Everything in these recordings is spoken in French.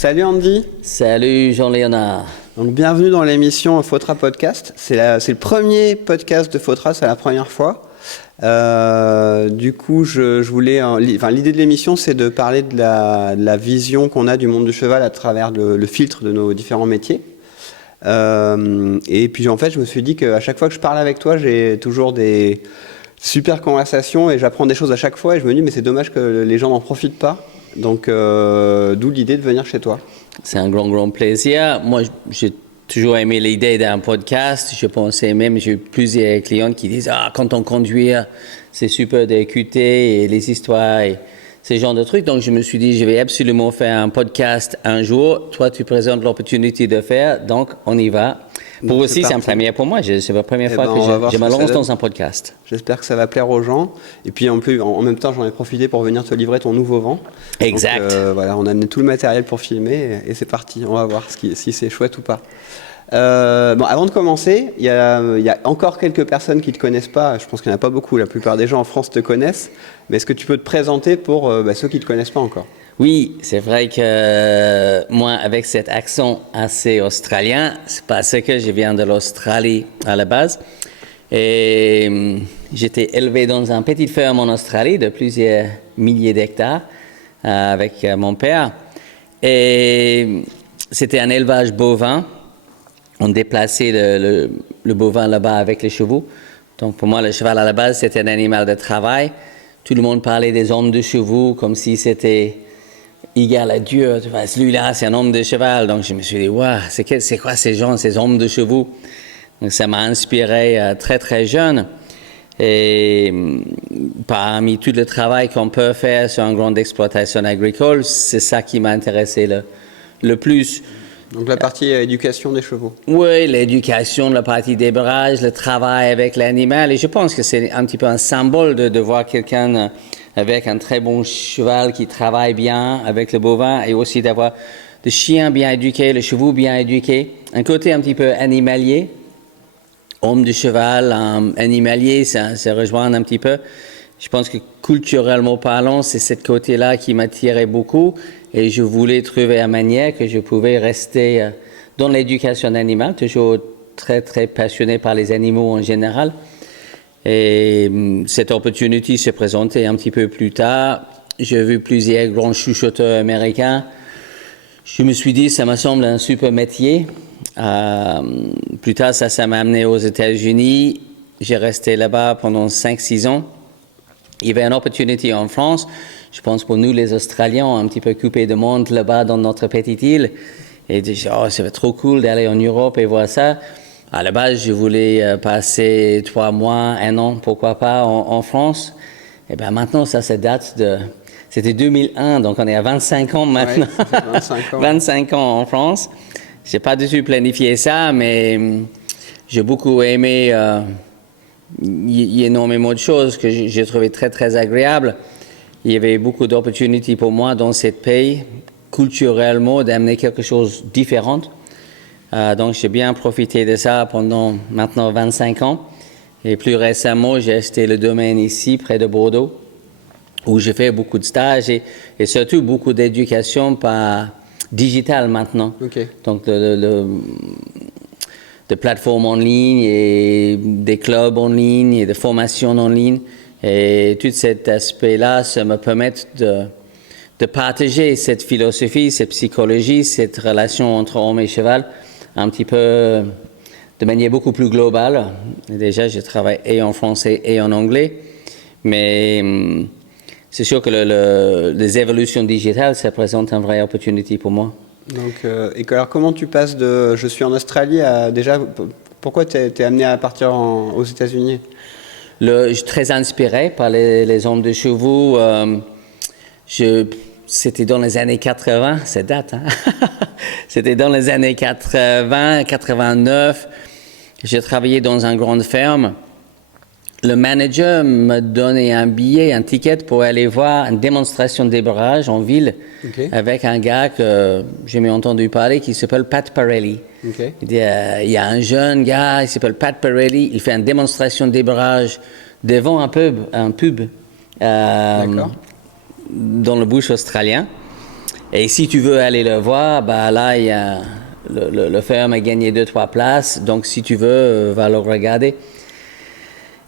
Salut Andy. Salut Jean-Léonard. Donc bienvenue dans l'émission Fautra Podcast. C'est le premier podcast de Fautra, c'est la première fois. Du coup, je voulais, l'idée de l'émission, c'est de parler de la vision qu'on a du monde du cheval à travers le filtre de nos différents métiers. Et puis en fait, je me suis dit qu'à chaque fois que je parle avec toi, j'ai toujours des super conversations et j'apprends des choses à chaque fois. Et je me dis, mais c'est dommage que les gens n'en profitent pas. Donc, d'où l'idée de venir chez toi. C'est un grand plaisir. Moi, j'ai toujours aimé l'idée d'un podcast. Je pensais même, j'ai eu plusieurs clients qui disent « Ah, quand on conduit, c'est super d'écouter et les histoires et ces genres de trucs. » Donc, je me suis dit « Je vais absolument faire un podcast un jour. Toi, tu présentes l'opportunité de faire. Donc, on y va. » Pour donc, aussi, c'est une première pour moi. C'est la première fois que je me lance dans un podcast. J'espère que ça va plaire aux gens. Et puis, en même temps, j'en ai profité pour venir te livrer ton nouveau vent. Exact. Donc, voilà, on a amené tout le matériel pour filmer et c'est parti. On va voir si c'est chouette ou pas. Avant de commencer, il y a encore quelques personnes qui ne te connaissent pas. Je pense qu'il n'y en a pas beaucoup. La plupart des gens en France te connaissent. Mais est-ce que tu peux te présenter pour ceux qui ne te connaissent pas encore ? Oui, c'est vrai que moi, avec cet accent assez australien, c'est parce que je viens de l'Australie à la base. Et j'étais élevé dans une petite ferme en Australie de plusieurs milliers d'hectares avec mon père. Et c'était un élevage bovin. On déplaçait le bovin là-bas avec les chevaux. Donc pour moi, le cheval à la base, c'était un animal de travail. Tout le monde parlait des hommes de chevaux comme si c'était égal à Dieu. Celui-là, c'est un homme de cheval. Donc je me suis dit, waouh, c'est quoi ces gens, ces hommes de chevaux? Donc ça m'a inspiré très très jeune. Et parmi tout le travail qu'on peut faire sur une grande exploitation agricole, c'est ça qui m'a intéressé le plus. Donc la partie éducation des chevaux. Oui, l'éducation, la partie débrage, le travail avec l'animal. Et je pense que c'est un petit peu un symbole de voir quelqu'un avec un très bon cheval qui travaille bien avec le bovin et aussi d'avoir des chiens bien éduqués, les chevaux bien éduqués. Un côté un petit peu animalier. Homme de cheval, animalier, ça rejoint un petit peu. Je pense que culturellement parlant, c'est ce côté-là qui m'attirait beaucoup et je voulais trouver une manière que je pouvais rester dans l'éducation animale, toujours très très passionné par les animaux en général. Et cette opportunité s'est présentée un petit peu plus tard. J'ai vu plusieurs grands chuchoteurs américains. Je me suis dit, ça me semble un super métier. Plus tard, ça m'a amené aux États-Unis. J'ai resté là-bas pendant 5-6 ans. Il y avait une opportunité en France. Je pense pour nous, les Australiens, un petit peu coupés de monde là-bas dans notre petite île. Et je dis, oh, ça va être trop cool d'aller en Europe et voir ça. À la base, je voulais passer 3 mois, 1 an, pourquoi pas, en France. Et bien maintenant, ça date de... C'était 2001, donc on est à 25 ans maintenant. Ouais, 25 ans. 25 ans en France. Je n'ai pas du tout planifié ça, mais j'ai beaucoup aimé... Il y a énormément de choses que j'ai trouvé très, très agréables. Il y avait beaucoup d'opportunités pour moi dans ce pays, culturellement, d'amener quelque chose de différent. Donc, j'ai bien profité de ça pendant maintenant 25 ans. Et plus récemment, j'ai acheté le domaine ici, près de Bordeaux, où j'ai fait beaucoup de stages et surtout beaucoup d'éducation par digital maintenant. Okay. Donc, de plateformes en ligne et des clubs en ligne et de formations en ligne. Et tout cet aspect-là, ça me permet de partager cette philosophie, cette psychologie, cette relation entre homme et cheval un petit peu de manière beaucoup plus globale. Et déjà, je travaille et en français et en anglais. Mais c'est sûr que les évolutions digitales, ça présente une vraie opportunité pour moi. Donc, alors comment tu passes de je suis en Australie à déjà, pourquoi tu es amené à partir aux États-Unis? Je suis très inspiré par les hommes de chevaux. C'était dans les années 80, ça date, hein? C'était dans les années 80, 89. J'ai travaillé dans une grande ferme. Le manager me donnait un billet, un ticket pour aller voir une démonstration de débrayage en ville avec un gars que j'ai jamais entendu parler qui s'appelle Pat Parelli. Okay. Il y a un jeune gars, il s'appelle Pat Parelli, il fait une démonstration de débrayage devant un pub dans le bush australien. Et si tu veux aller le voir, bah là, il y a le ferme a gagné 2-3 places. Donc, si tu veux, va le regarder.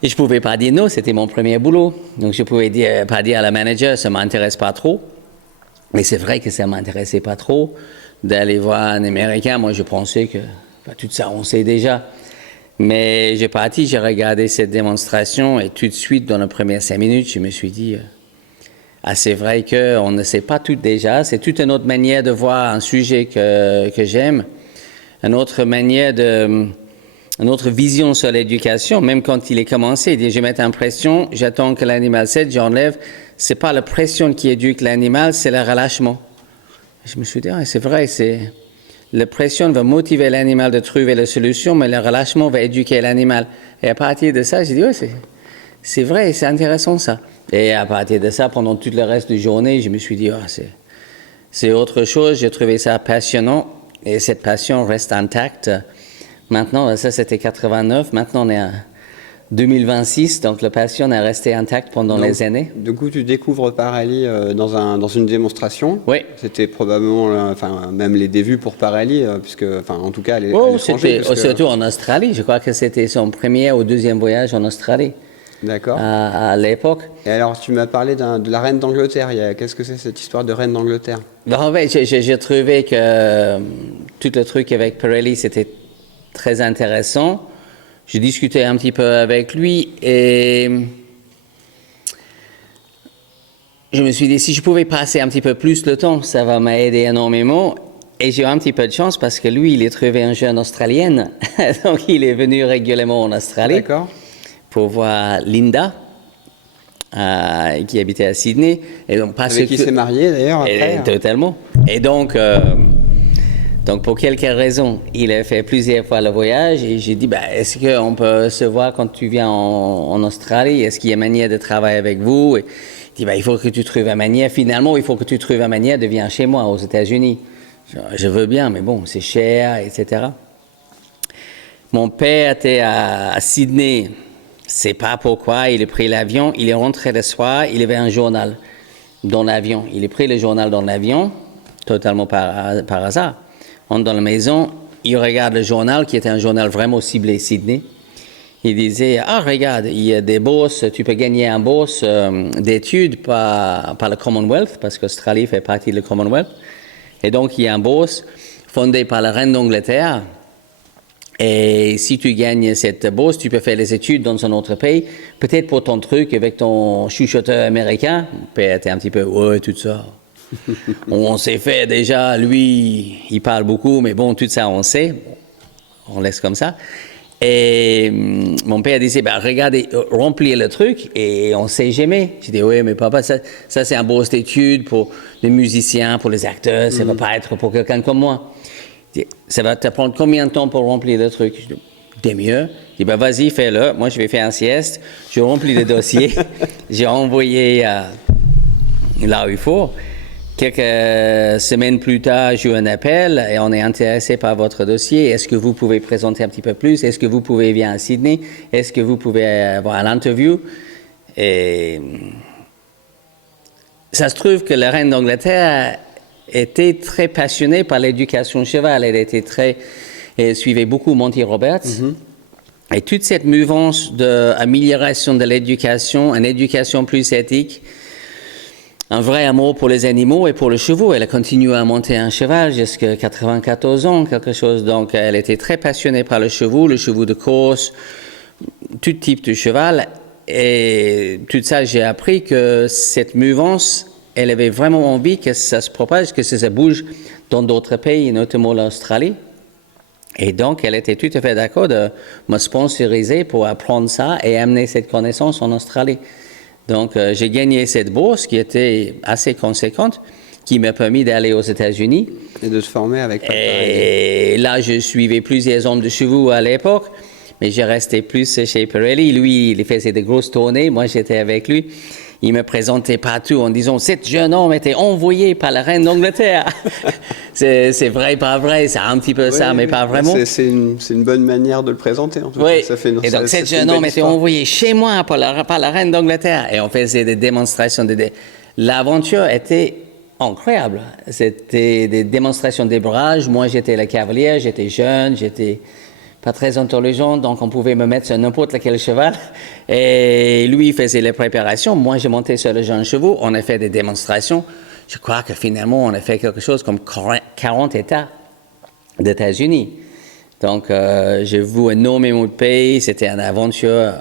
Et je pouvais pas dire non, c'était mon premier boulot. Donc, je pouvais pas dire à la manager, ça m'intéresse pas trop. Mais c'est vrai que ça m'intéressait pas trop d'aller voir un Américain. Moi, je pensais que tout ça, on sait déjà. Mais j'ai parti, j'ai regardé cette démonstration et tout de suite, dans les premières 5 minutes, je me suis dit, c'est vrai qu'on ne sait pas tout déjà. C'est toute une autre manière de voir un sujet que j'aime, une autre manière une autre vision sur l'éducation. Même quand il est commencé, il dit, je vais mettre en pression, j'attends que l'animal cède, j'enlève. C'est pas la pression qui éduque l'animal, c'est le relâchement. Je me suis dit, c'est vrai, la pression va motiver l'animal de trouver la solution, mais le relâchement va éduquer l'animal. Et à partir de ça, j'ai dit, c'est vrai, c'est intéressant ça. Et à partir de ça, pendant tout le reste de la journée, je me suis dit, c'est autre chose. J'ai trouvé ça passionnant et cette passion reste intacte. Maintenant, ça c'était 89, maintenant on est en 2026, donc la passion est restée intacte pendant les années. Du coup, tu découvres Parelli dans une démonstration. Oui. C'était probablement, même les débuts pour Parelli, puisque, en tout cas, à l'étranger. C'était surtout en Australie. Je crois que c'était son premier ou deuxième voyage en Australie. D'accord. À l'époque. Et alors, tu m'as parlé de la reine d'Angleterre. Qu'est-ce que c'est cette histoire de reine d'Angleterre? En fait, j'ai trouvé que tout le truc avec Parelli, c'était très intéressant. J'ai discuté un petit peu avec lui et je me suis dit, si je pouvais passer un petit peu plus de temps, ça va m'aider énormément. Et j'ai eu un petit peu de chance parce que lui, il est trouvé un jeune Australienne. Donc, il est venu régulièrement en Australie. D'accord. Pour voir Linda, qui habitait à Sydney. Et donc, avec qui s'est marié d'ailleurs après. Totalement. Et donc pour quelques raisons, il a fait plusieurs fois le voyage et j'ai dit, est-ce qu'on peut se voir quand tu viens en Australie? Est-ce qu'il y a manière de travailler avec vous? Et il dit, il faut que tu trouves une manière. Finalement, il faut que tu trouves une manière de venir chez moi aux États-Unis. Je veux bien, mais bon, c'est cher, etc. Mon père était à Sydney. C'est pas pourquoi, il a pris l'avion, il est rentré le soir, il avait un journal dans l'avion. Il a pris le journal dans l'avion, totalement par hasard. On est dans la maison, il regarde le journal, qui était un journal vraiment ciblé Sydney. Il disait, regarde, il y a des bourses, tu peux gagner une bourse d'études par le Commonwealth, parce qu'Australie fait partie du Commonwealth. Et donc, il y a une bourse fondée par la reine d'Angleterre. Et si tu gagnes cette bourse, tu peux faire les études dans un autre pays, peut-être pour ton truc avec ton chuchoteur américain. Mon père était un petit peu, tout ça. On sait faire déjà, lui, il parle beaucoup, mais bon, tout ça, on sait. On laisse comme ça. Et mon père disait, regardez, remplir le truc et on ne sait jamais. Je dis, oui, mais papa, ça c'est un bourse d'études pour les musiciens, pour les acteurs, ça ne va pas être pour quelqu'un comme moi. Ça va te prendre combien de temps pour remplir le truc? Je dis, des mieux. Je dis, vas-y, fais-le. Moi, je vais faire un sieste. Je remplis le dossier. J'ai envoyé là où il faut. Quelques semaines plus tard, j'ai eu un appel et on est intéressé par votre dossier. Est-ce que vous pouvez présenter un petit peu plus? Est-ce que vous pouvez venir à Sydney? Est-ce que vous pouvez avoir l'interview? Et ça se trouve que la reine d'Angleterre était très passionnée par l'éducation cheval. Elle suivait beaucoup Monty Roberts. Et toute cette mouvance d'amélioration de l'éducation, une éducation plus éthique, un vrai amour pour les animaux et pour le cheval. Elle a continué à monter un cheval jusqu'à 94 ans, quelque chose. Donc, elle était très passionnée par le cheval de course, tout type de cheval. Et tout ça, j'ai appris que cette mouvance, elle avait vraiment envie que ça se propage, que ça bouge dans d'autres pays, notamment l'Australie. Et donc, elle était tout à fait d'accord de me sponsoriser pour apprendre ça et amener cette connaissance en Australie. Donc, j'ai gagné cette bourse qui était assez conséquente, qui m'a permis d'aller aux États-Unis. Et de se former avec Parelli. Et là, je suivais plusieurs hommes de chevaux à l'époque, mais j'ai resté plus chez Parelli. Lui, il faisait de grosses tournées. Moi, j'étais avec lui. Il me présentait partout en disant « Cet jeune homme était envoyé par la reine d'Angleterre ». C'est vrai, pas vrai, c'est un petit peu ça, mais pas vraiment. C'est une bonne manière de le présenter, en tout cas. Ça fait et donc, cet jeune homme était envoyé chez moi par la reine d'Angleterre. Et on faisait des démonstrations. L'aventure était incroyables. C'était des démonstrations d'ébrage. Moi, j'étais la cavalière, j'étais jeune, j'étais pas très intelligent, donc on pouvait me mettre sur n'importe lequel cheval. Et lui, il faisait les préparations. Moi, je montais sur le jeune chevaux. On a fait des démonstrations. Je crois que finalement, on a fait quelque chose comme 40 États d'États-Unis. Donc, j'ai vu énormément de pays. C'était une aventure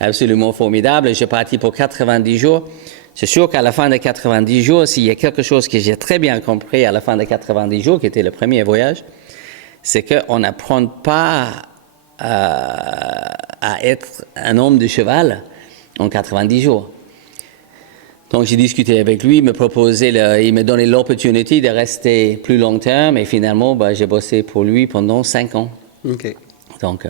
absolument formidable. J'ai parti pour 90 jours. C'est sûr qu'à la fin de 90 jours, s'il y a quelque chose que j'ai très bien compris à la fin de 90 jours, qui était le premier voyage, c'est qu'on n'apprend pas à être un homme de cheval en 90 jours. Donc, j'ai discuté avec lui, il me donnait l'opportunité de rester plus longtemps, et finalement, j'ai bossé pour lui pendant 5 ans. Ok. Donc,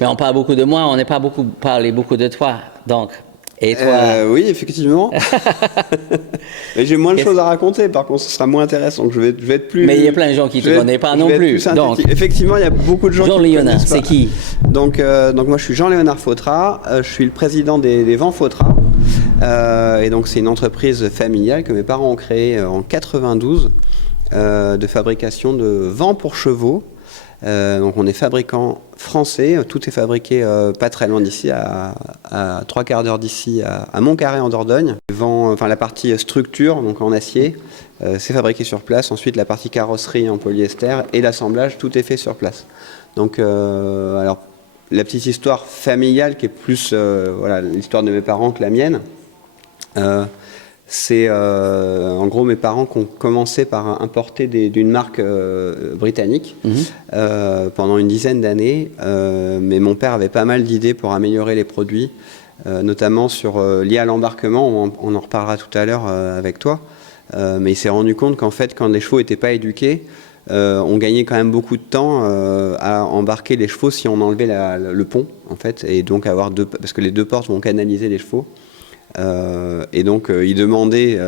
mais on parle beaucoup de moi, on n'a pas parlé beaucoup de toi. Donc, et toi? Oui, effectivement. Mais j'ai moins de choses à raconter, par contre, ce sera moins intéressant. Je vais être plus. Mais il y a plein de gens qui ne te connaissent pas non plus. Donc, effectivement, il y a beaucoup de gens Jean qui me Léonard, connaissent pas. c'est qui? Donc moi, je suis Jean-Léonard Fautra. Je suis le président des Vents Fautra. Et donc, c'est une entreprise familiale que mes parents ont créée en 92 de fabrication de vents pour chevaux. Donc on est fabricant français, tout est fabriqué pas très loin d'ici, à 3 quarts d'heure d'ici, à Montcarré en Dordogne. La partie structure, donc en acier, c'est fabriqué sur place. Ensuite la partie carrosserie en polyester et l'assemblage, tout est fait sur place. Donc alors la petite histoire familiale qui est plus l'histoire de mes parents que la mienne. C'est en gros mes parents qui ont commencé par importer d'une marque britannique pendant une dizaine d'années. Mais mon père avait pas mal d'idées pour améliorer les produits, notamment liés à l'embarquement. On en reparlera tout à l'heure avec toi. Mais il s'est rendu compte qu'en fait, quand les chevaux n'étaient pas éduqués, on gagnait quand même beaucoup de temps à embarquer les chevaux si on enlevait le pont, en fait, et donc parce que les 2 portes vont canaliser les chevaux. Et donc il demandait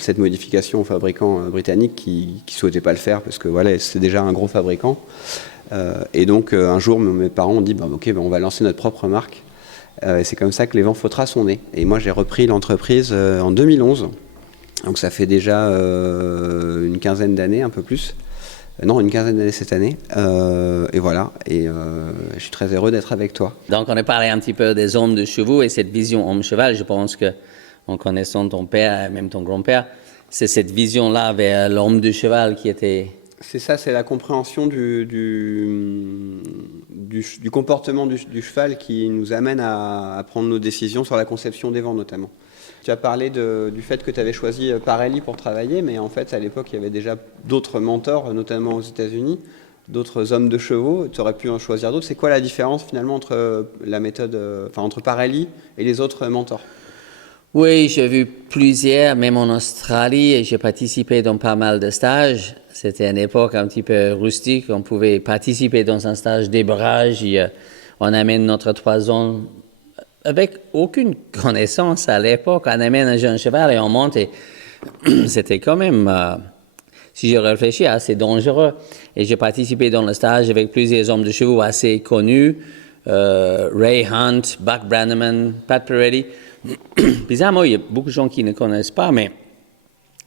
cette modification aux fabricants britanniques qui souhaitaient pas le faire parce que voilà, c'est déjà un gros fabricant. Et donc un jour mes parents ont dit on va lancer notre propre marque. Et c'est comme ça que les Vents Fautra sont nés. Et moi j'ai repris l'entreprise en 2011. Donc ça fait déjà une quinzaine d'années, un peu plus. Non, une quinzaine d'années cette année. Et voilà. Et je suis très heureux d'être avec toi. Donc, on a parlé un petit peu des hommes de chevaux et cette vision homme-cheval. Je pense que, en connaissant ton père, même ton grand-père, c'est cette vision-là vers l'homme de cheval qui était... C'est ça, c'est la compréhension du comportement du cheval qui nous amène à prendre nos décisions sur la conception des vents, notamment. Tu as parlé du fait que tu avais choisi Parelli pour travailler, mais en fait, à l'époque, il y avait déjà d'autres mentors, notamment aux États-Unis, d'autres hommes de chevaux. Tu aurais pu en choisir d'autres. C'est quoi la différence, finalement, entre entre Parelli et les autres mentors? Oui, j'ai vu plusieurs, même en Australie, et j'ai participé dans pas mal de stages. C'était une époque un petit peu rustique. On pouvait participer dans un stage d'ébrage. On amène notre 3 ans avec aucune connaissance à l'époque. On amène un jeune cheval et on monte. Et c'était quand même, si je réfléchis, assez dangereux. Et j'ai participé dans le stage avec plusieurs hommes de chevaux assez connus. Ray Hunt, Buck Brannaman, Pat Peretti. Bizarrement, il y a beaucoup de gens qui ne connaissent pas, mais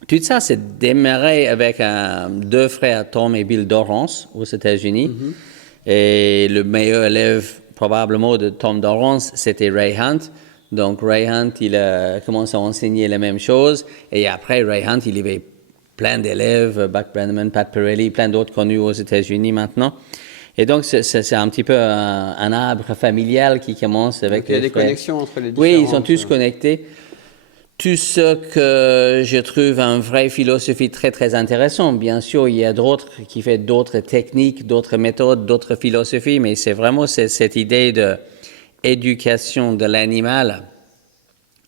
tout ça, c'est démarré avec 2 frères, Tom et Bill Dorrance, aux États-Unis. Et le meilleur élève, probablement, de Tom Dorrance, c'était Ray Hunt. Donc, Ray Hunt, il a commencé à enseigner la même chose. Et après, Ray Hunt, il y avait plein d'élèves, Buck Brannaman, Pat Peretti, plein d'autres connus aux États-Unis maintenant. Et donc, c'est un petit peu un arbre familial qui commence avec donc, il y a des connexions entre les différents. Oui, ils sont tous connectés. Tout ce que je trouve une vraie philosophie très, très intéressante. Bien sûr, il y a d'autres qui font d'autres techniques, d'autres méthodes, d'autres philosophies, mais c'est vraiment cette idée d'éducation de l'animal,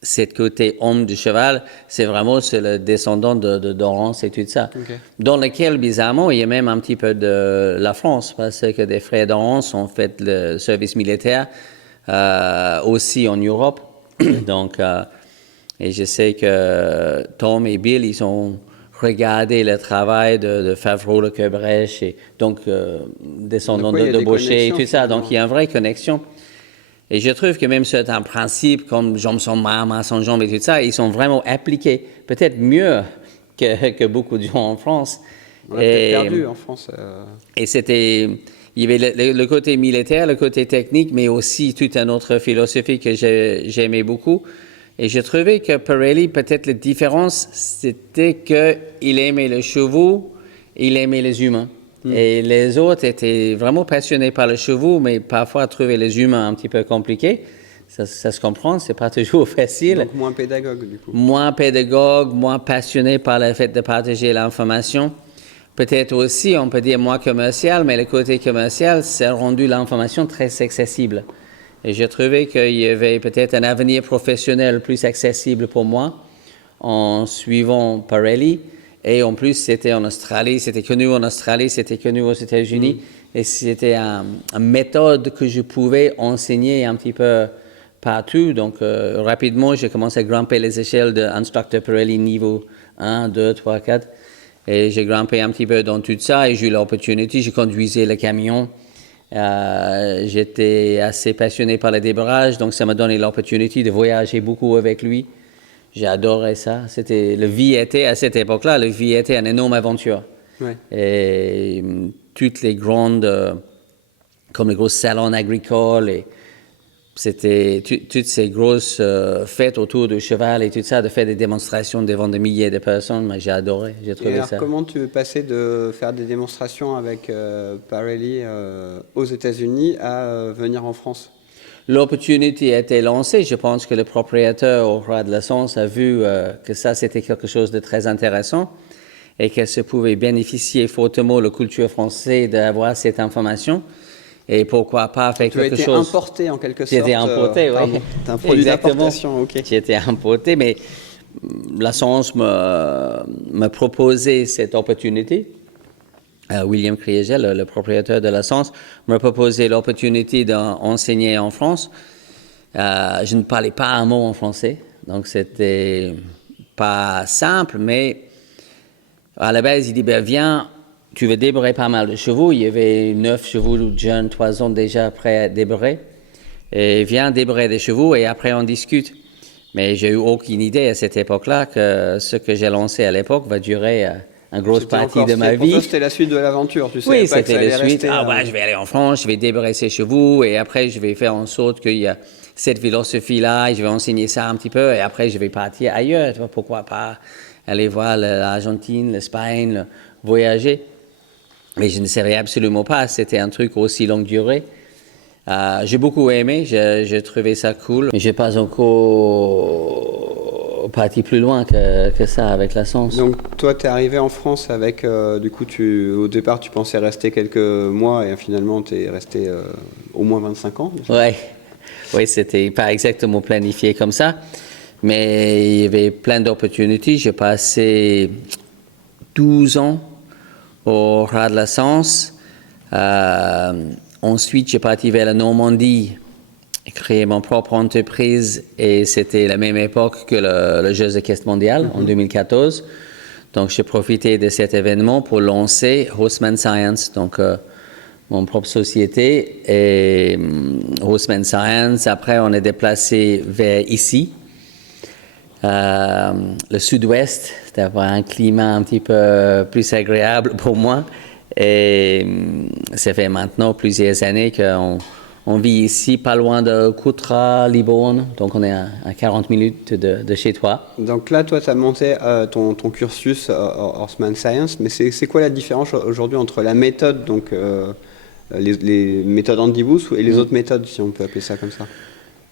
cet côté homme du cheval, c'est le descendant de Dorrance et tout ça. Okay. Dans lequel, bizarrement, il y a même un petit peu de la France, parce que des frères Dorrance ont fait le service militaire aussi en Europe. Donc, et je sais que Tom et Bill, ils ont regardé le travail de Favreau, Le Quebrèche, et donc descendant de Baucher et tout ça. Donc, il y a une vraie connexion. Et je trouve que même certains principes comme jambes sans main, main sans jambes et tout ça, ils sont vraiment appliqués peut-être mieux que beaucoup de gens en France. On l'a peut-être perdu en France. Et il y avait le côté militaire, le côté technique, mais aussi toute une autre philosophie que j'aimais beaucoup. Et j'ai trouvé que Parelli, peut-être la différence, c'était qu'il aimait les chevaux, il aimait les humains. Et les autres étaient vraiment passionnés par les chevaux, mais parfois trouvaient les humains un petit peu compliqués. Ça se comprend, c'est pas toujours facile. Donc moins pédagogue, du coup. Moins pédagogue, moins passionné par le fait de partager l'information. Peut-être aussi, on peut dire moins commercial, mais le côté commercial, ça a rendu l'information très accessible. Et j'ai trouvé qu'il y avait peut-être un avenir professionnel plus accessible pour moi en suivant Parelli. Et en plus, c'était en Australie, c'était connu en Australie, c'était connu aux États-Unis. Et c'était une méthode que je pouvais enseigner un petit peu partout. Donc, rapidement, j'ai commencé à grimper les échelles d'instructeur Parelli niveau 1, 2, 3, 4. Et j'ai grimpé un petit peu dans tout ça et j'ai eu l'opportunité. Je conduisais le camion. J'étais assez passionné par le débarrage, donc ça m'a donné l'opportunité de voyager beaucoup avec lui. J'ai adoré ça. La vie était, à cette époque-là, la vie était une énorme aventure. Ouais. Et toutes les grandes, comme les gros salons agricoles, et c'était toutes ces grosses fêtes autour du cheval et tout ça, de faire des démonstrations devant des milliers de personnes. Mais j'ai adoré, j'ai trouvé alors, ça. comment tu es passé de faire des démonstrations avec Parelli aux États-Unis à venir en France? L'opportunité a été lancée. Je pense que le propriétaire au Roi de la Sens a vu que ça, c'était quelque chose de très intéressant et que ça pouvait bénéficier fortement la culture française d'avoir cette information. Et pourquoi pas faire quelque chose... Tu as été importé en quelque sorte. J'étais importé, oui. Tu un produit d'importation, ok. J'étais importé, mais la Sens m'a proposé cette opportunité. William Kriegel, le propriétaire de la Sens, m'a proposé l'opportunité d'enseigner en France. Je ne parlais pas un mot en français, donc c'était pas simple, mais à la base, il dit, viens, tu veux débarrer pas mal de chevaux. Il y avait 9 chevaux jeunes, 3 ans déjà prêts à débarrer. Et viens débarrer des chevaux et après on discute. Mais j'ai eu aucune idée à cette époque-là que ce que j'ai lancé à l'époque va durer une grosse partie de ma vie. Pour toi, c'était la suite de l'aventure, tu sais. Oui, c'était la suite. Je vais aller en France, je vais débarrer ces chevaux et après, je vais faire en sorte qu'il y a cette philosophie-là et je vais enseigner ça un petit peu et après, je vais partir ailleurs. Tu vois, pourquoi pas aller voir l'Argentine, l'Espagne, voyager. Mais je ne savais absolument pas, c'était un truc aussi longue durée. J'ai beaucoup aimé, j'ai trouvé ça cool. Mais je n'ai pas encore parti plus loin que ça avec la Sens. Donc toi, tu es arrivé en France avec, du coup, au départ, tu pensais rester quelques mois et finalement, tu es resté au moins 25 ans. Oui, c'était pas exactement planifié comme ça. Mais il y avait plein d'opportunités. J'ai passé 12 ans au Roi de la Sens. Ensuite, j'ai parti vers la Normandie, créer mon propre entreprise et c'était la même époque que le Jeux de Caisse mondial en 2014. Donc, j'ai profité de cet événement pour lancer Horseman Science, donc mon propre société. Et Horseman Science, après, on est déplacé vers ici, le sud-ouest, d'avoir un climat un petit peu plus agréable pour moi. Et ça fait maintenant plusieurs années qu'on vit ici, pas loin de Coutras, Libourne, donc on est à 40 minutes de chez toi. Donc là, toi, tu as monté ton cursus Horseman Science, mais c'est quoi la différence aujourd'hui entre la méthode, donc les méthodes Andy Booth et les autres méthodes, si on peut appeler ça comme ça?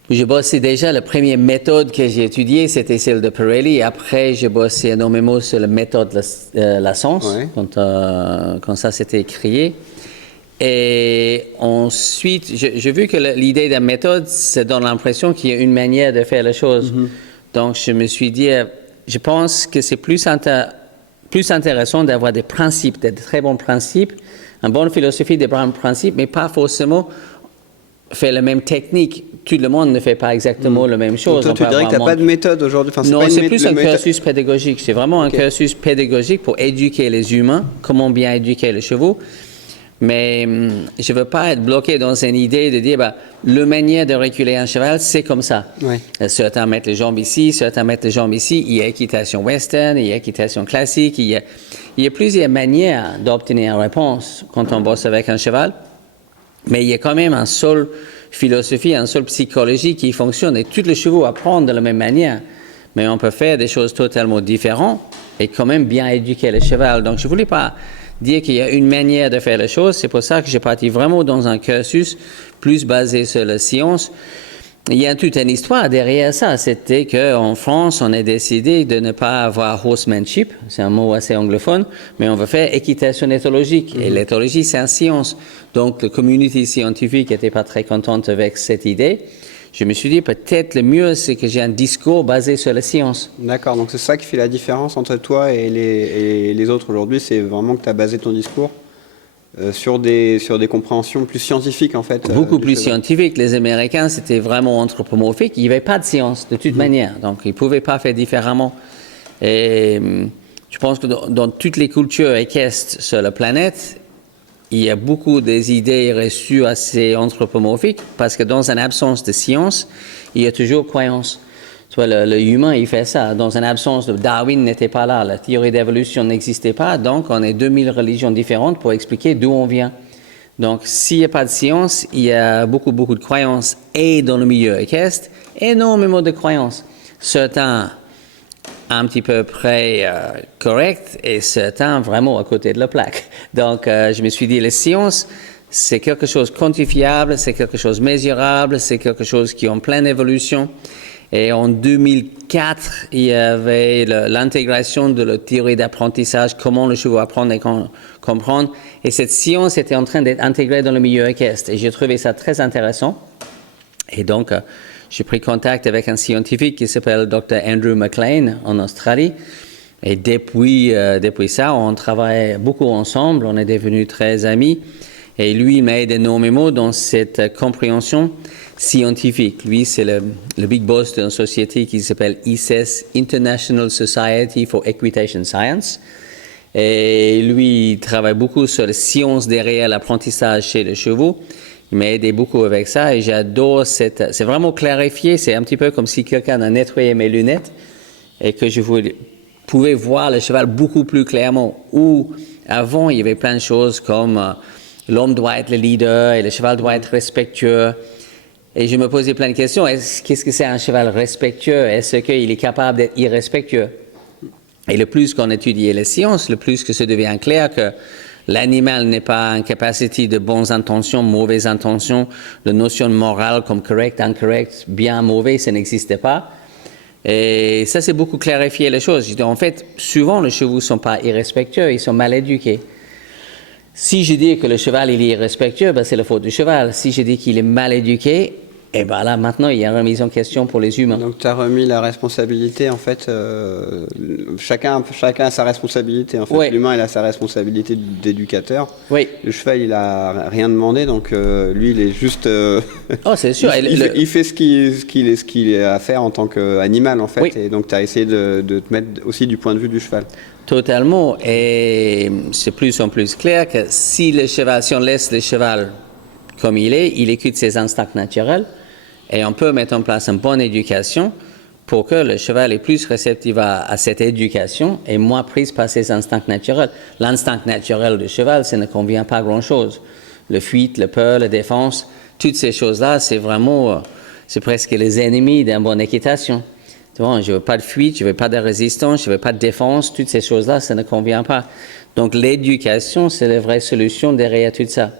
J'ai bossé déjà, la première méthode que j'ai étudiée, c'était celle de Parelli. Après, j'ai bossé énormément sur la méthode la Sens, quand ça s'était créé. Et ensuite, j'ai vu que l'idée de la méthode, ça donne l'impression qu'il y a une manière de faire les choses. Donc, je me suis dit, je pense que c'est plus intéressant d'avoir des principes, des très bons principes, une bonne philosophie, des bons principes, mais pas forcément faire la même technique. Tout le monde ne fait pas exactement la même chose. Donc toi, tu dirais que tu n'as pas de méthode aujourd'hui? Non, c'est plus un cursus pédagogique. C'est vraiment un cursus pédagogique pour éduquer les humains, comment bien éduquer les chevaux. Mais je ne veux pas être bloqué dans une idée de dire, le manière de reculer un cheval, c'est comme ça. Ouais. Certains mettent les jambes ici, certains mettent les jambes ici. Il y a équitation western, il y a équitation classique. Il y a plusieurs manières d'obtenir une réponse quand on bosse avec un cheval. Mais il y a quand même une seule philosophie, une seule psychologie qui fonctionne. Et tous les chevaux apprennent de la même manière. Mais on peut faire des choses totalement différentes et quand même bien éduquer le cheval. Donc, je ne voulais pas dire qu'il y a une manière de faire les choses. C'est pour ça que j'ai parti vraiment dans un cursus plus basé sur la science. Il y a toute une histoire derrière ça. C'était qu'en France, on a décidé de ne pas avoir horsemanship. C'est un mot assez anglophone, mais on veut faire équitation éthologique. Et l'éthologie, c'est une science. Donc, la communauté scientifique n'était pas très contente avec cette idée. Je me suis dit, peut-être le mieux, c'est que j'ai un discours basé sur la science. D'accord, donc c'est ça qui fait la différence entre toi et les autres aujourd'hui, c'est vraiment que tu as basé ton discours sur des compréhensions plus scientifiques en fait. Beaucoup plus scientifiques. Les Américains, c'était vraiment anthropomorphique. Il n'y avait pas de science de toute manière, donc ils ne pouvaient pas faire différemment. Et je pense que dans toutes les cultures équestres sur la planète, il y a beaucoup des idées reçues assez anthropomorphiques parce que dans une absence de science, il y a toujours croyance. Tu vois, le humain, il fait ça. Dans une absence de Darwin n'était pas là, la théorie d'évolution n'existait pas, donc on est 2000 religions différentes pour expliquer d'où on vient. Donc, s'il n'y a pas de science, il y a beaucoup de croyances et dans le milieu équestre, énormément de croyances. Certains un petit peu près correct et certains vraiment à côté de la plaque. Donc, je me suis dit, la science, c'est quelque chose de quantifiable, c'est quelque chose de mesurable, c'est quelque chose qui est en pleine évolution. Et en 2004, il y avait l'intégration de la théorie d'apprentissage, comment le cheval apprend et comprendre. Et cette science était en train d'être intégrée dans le milieu équestre. Et j'ai trouvé ça très intéressant. Et donc, j'ai pris contact avec un scientifique qui s'appelle Dr. Andrew McLean en Australie. Et depuis ça, on travaille beaucoup ensemble. On est devenus très amis. Et lui, il m'aide énormément dans cette compréhension scientifique. Lui, c'est le big boss d'une société qui s'appelle ISES, International Society for Equitation Science. Et lui, il travaille beaucoup sur la science derrière l'apprentissage chez les chevaux. Il m'a aidé beaucoup avec ça et j'adore c'est vraiment clarifié. C'est un petit peu comme si quelqu'un a nettoyé mes lunettes et que je pouvais voir le cheval beaucoup plus clairement. Où avant, il y avait plein de choses comme l'homme doit être le leader et le cheval doit être respectueux. Et je me posais plein de questions. Qu'est-ce que c'est un cheval respectueux? Est-ce qu'il est capable d'être irrespectueux? Et le plus qu'on étudie les sciences, le plus que ça devient clair que l'animal n'est pas en capacité de bonnes intentions, mauvaises intentions, de notions morales comme correct, incorrect, bien, mauvais, ça n'existait pas. Et ça, c'est beaucoup clarifié les choses. En fait, souvent, les chevaux ne sont pas irrespectueux, ils sont mal éduqués. Si je dis que le cheval il est irrespectueux, c'est la faute du cheval. Si je dis qu'il est mal éduqué, et là, maintenant, il y a une remise en question pour les humains. Donc, tu as remis la responsabilité, en fait, chacun a sa responsabilité, en fait. Oui. L'humain, il a sa responsabilité d'éducateur. Oui. Le cheval, il a rien demandé, donc lui, il est juste... oh, c'est sûr. Il fait ce qu'il a à faire en tant qu'animal, en fait. Oui. Et donc, tu as essayé de te mettre aussi du point de vue du cheval. Totalement. Et c'est plus en plus clair que si on laisse le cheval comme il écoute ses instincts naturels. Et on peut mettre en place une bonne éducation pour que le cheval est plus réceptif à cette éducation et moins prise par ses instincts naturels. L'instinct naturel du cheval, ça ne convient pas à grand-chose. Le fuite, le peur, la défense, toutes ces choses-là, c'est presque les ennemis d'une bonne équitation. Tu vois, je ne veux pas de fuite, je ne veux pas de résistance, je ne veux pas de défense, toutes ces choses-là, ça ne convient pas. Donc l'éducation, c'est la vraie solution derrière tout ça.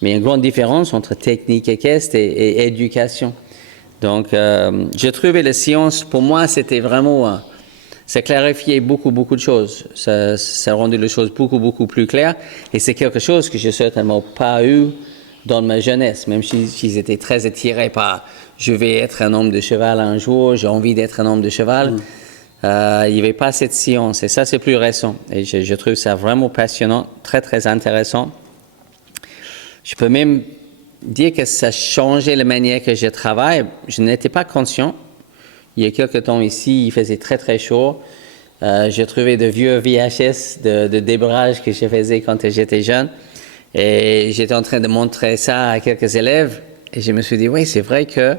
Mais il y a une grande différence entre technique équestre et éducation. Donc, j'ai trouvé la science, pour moi, c'était vraiment... ça clarifiait beaucoup de choses. Ça a rendu les choses beaucoup plus claires. Et c'est quelque chose que je n'ai certainement pas eu dans ma jeunesse, même si j'étais très attiré par « je vais être un homme de cheval un jour, j'ai envie d'être un homme de cheval ». Il n'y avait pas cette science. Et ça, c'est plus récent. Et je trouve ça vraiment passionnant, très intéressant. Je peux même dire que ça a changé la manière que je travaille. Je n'étais pas conscient. Il y a quelques temps ici, il faisait très chaud. J'ai trouvé de vieux VHS de débrage que je faisais quand j'étais jeune. Et j'étais en train de montrer ça à quelques élèves et je me suis dit, oui, c'est vrai que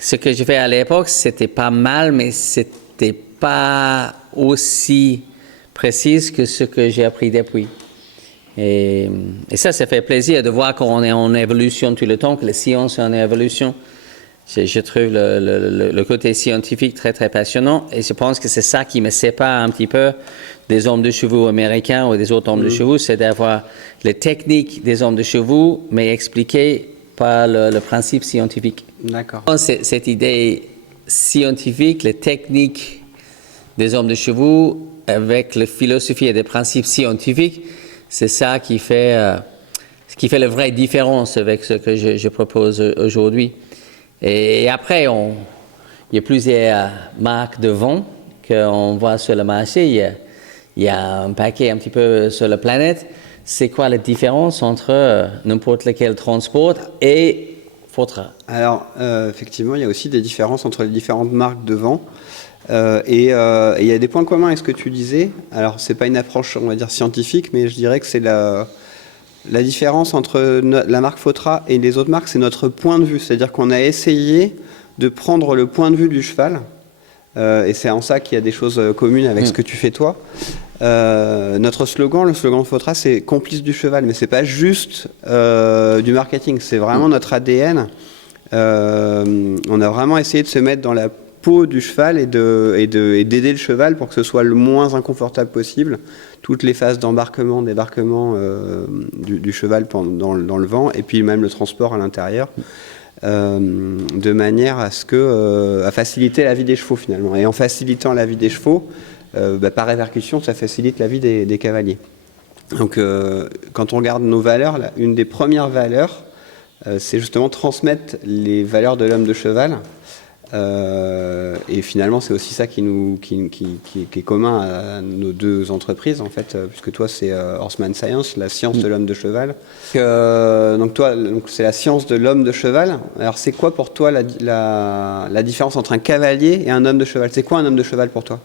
ce que je fais à l'époque, c'était pas mal, mais c'était pas aussi précis que ce que j'ai appris depuis. Et ça fait plaisir de voir qu'on est en évolution tout le temps, que la science est en évolution. Je trouve le côté scientifique très, très passionnant et je pense que c'est ça qui me sépare un petit peu des hommes de chevaux américains ou des autres hommes de chevaux, c'est d'avoir les techniques des hommes de chevaux, mais expliquées par le principe scientifique. D'accord. Cette idée scientifique, les techniques des hommes de chevaux, avec la philosophie et des principes scientifiques, c'est ça qui fait la vraie différence avec ce que je propose aujourd'hui. Et après, il y a plusieurs marques de vent qu'on voit sur le marché. Il y a un paquet un petit peu sur la planète. C'est quoi la différence entre n'importe lequel transport et Fotra? Alors, effectivement, il y a aussi des différences entre les différentes marques de vent. Et il y a des points communs avec ce que tu disais. Alors, c'est pas une approche, on va dire, scientifique, mais je dirais que c'est la différence entre la marque Fotra et les autres marques, c'est notre point de vue. C'est-à-dire qu'on a essayé de prendre le point de vue du cheval. Et c'est en ça qu'il y a des choses communes avec ce que tu fais toi. Notre slogan, le slogan de Fotra, c'est complice du cheval, mais c'est pas juste du marketing, c'est vraiment notre ADN. On a vraiment essayé de se mettre dans la peau du cheval et d'aider le cheval pour que ce soit le moins inconfortable possible. Toutes les phases d'embarquement, débarquement du cheval dans le vent, et puis même le transport à l'intérieur. De manière à faciliter la vie des chevaux finalement. Et en facilitant la vie des chevaux, par répercussion, ça facilite la vie des cavaliers. Donc quand on regarde nos valeurs, là, une des premières valeurs, c'est justement transmettre les valeurs de l'homme de cheval. Et finalement, c'est aussi ça qui est commun à nos deux entreprises, en fait, puisque toi, c'est Horseman Science, la science de l'homme de cheval. Donc toi, c'est la science de l'homme de cheval. Alors, c'est quoi pour toi la différence entre un cavalier et un homme de cheval? C'est quoi un homme de cheval pour toi?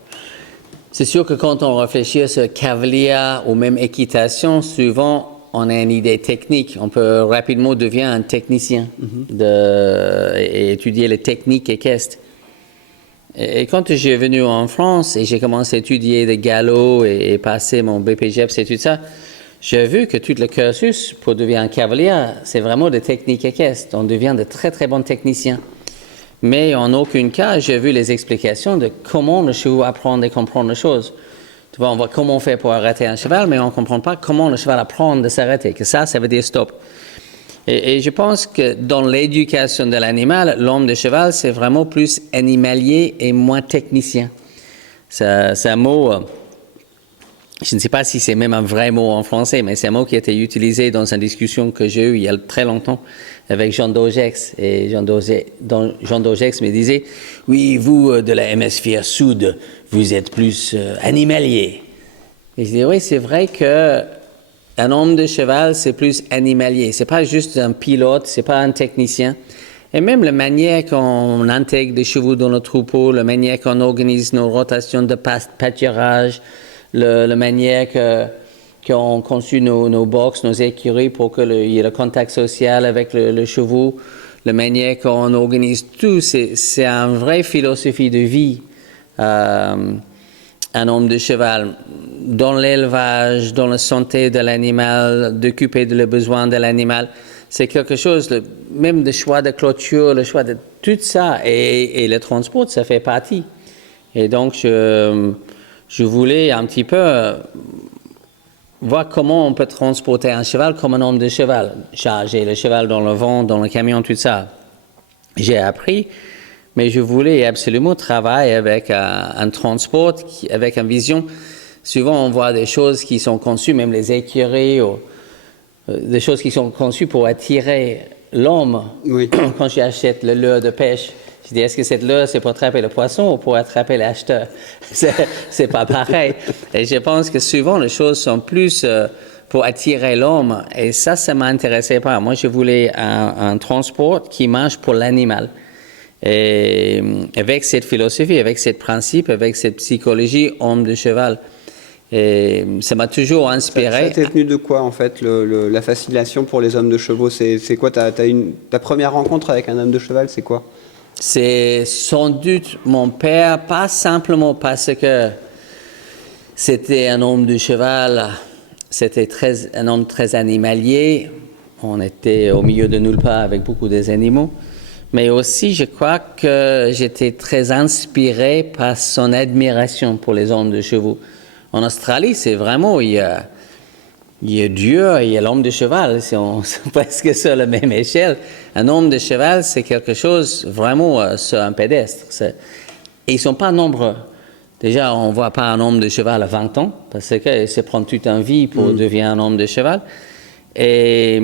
C'est sûr que quand on réfléchit à ce cavalier ou même équitation, souvent, on a une idée technique. On peut rapidement devenir un technicien et étudier les techniques équestres. Et quand je suis venu en France et j'ai commencé à étudier le galop et passer mon BPGEPS et tout ça, j'ai vu que tout le cursus pour devenir un cavalier, c'est vraiment des techniques équestres. On devient de très très bons techniciens. Mais en aucun cas, j'ai vu les explications de comment le cheval apprend et comprendre les choses. Tu vois, on voit comment on fait pour arrêter un cheval, mais on ne comprend pas comment le cheval apprend de s'arrêter, que ça veut dire stop. Et je pense que dans l'éducation de l'animal, l'homme de cheval, c'est vraiment plus animalier et moins technicien. C'est un mot, je ne sais pas si c'est même un vrai mot en français, mais c'est un mot qui a été utilisé dans une discussion que j'ai eue il y a très longtemps avec Jean Daugex. Et Jean Daugex me disait, oui, vous, de la hémisphère sud, vous êtes plus animalier. Et je dis, oui, c'est vrai que un homme de cheval, c'est plus animalier. C'est pas juste un pilote, c'est pas un technicien. Et même la manière qu'on intègre des chevaux dans le troupeau, la manière qu'on organise nos rotations de pâturage, la manière qu'on conçut nos box, nos écuries pour qu'il y ait le contact social avec le chevaux, la manière qu'on organise tout, c'est une vraie philosophie de vie. Un homme de cheval, dans l'élevage, dans la santé de l'animal, d'occuper de le besoin de l'animal, c'est quelque chose, même le choix de clôture, le choix de tout ça, et le transport, ça fait partie. Et donc, je voulais un petit peu voir comment on peut transporter un cheval comme un homme de cheval, charger le cheval dans le vent, dans le camion, tout ça. J'ai appris. Mais je voulais absolument travailler avec un transport, avec une vision. Souvent, on voit des choses qui sont conçues, même les écuries, ou des choses qui sont conçues pour attirer l'homme. Oui. Quand j'achète le leurre de pêche, je dis, est-ce que cette leurre, c'est pour attraper le poisson ou pour attraper l'acheteur? C'est pas pareil. Et je pense que souvent, les choses sont plus pour attirer l'homme. Et ça ne m'intéressait pas. Moi, je voulais un transport qui marche pour l'animal. Et avec cette philosophie, avec ce principe, avec cette psychologie homme de cheval. Et ça m'a toujours inspiré. Ça t'est venu de quoi, en fait, la fascination pour les hommes de chevaux? C'est quoi ta première rencontre avec un homme de cheval, c'est quoi? C'est sans doute mon père, pas simplement parce que c'était un homme de cheval, c'était un homme très animalier. On était au milieu de nulle part avec beaucoup des animaux. Mais aussi, je crois que j'étais très inspiré par son admiration pour les hommes de chevaux. En Australie, c'est vraiment, il y a Dieu et il y a l'homme de cheval. C'est presque sur la même échelle. Un homme de cheval, c'est quelque chose vraiment sur un pédestre. Et ils ne sont pas nombreux. Déjà, on ne voit pas un homme de cheval à 20 ans, parce que ça prend toute une vie pour devenir un homme de cheval. Et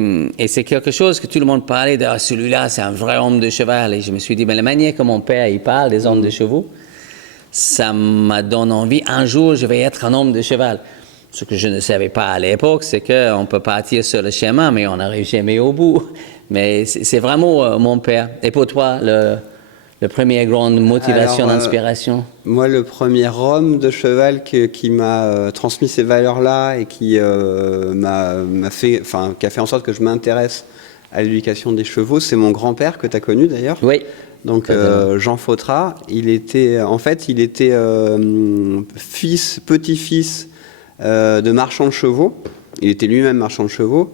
c'est quelque chose que tout le monde parlait de celui-là, c'est un vrai homme de cheval. Et je me suis dit, mais la manière que mon père il parle des hommes de chevaux, ça m'a donné envie. Un jour, je vais être un homme de cheval. Ce que je ne savais pas à l'époque, c'est qu'on peut partir sur le chemin, mais on n'arrive jamais au bout. Mais c'est vraiment mon père. Et pour toi, le premier grande motivation, d'inspiration? Moi, le premier homme de cheval qui m'a transmis ces valeurs-là et qui m'a fait, qui a fait en sorte que je m'intéresse à l'éducation des chevaux, c'est mon grand-père que tu as connu d'ailleurs. Oui. Donc Jean Fautras, il était petit-fils de marchand de chevaux. Il était lui-même marchand de chevaux.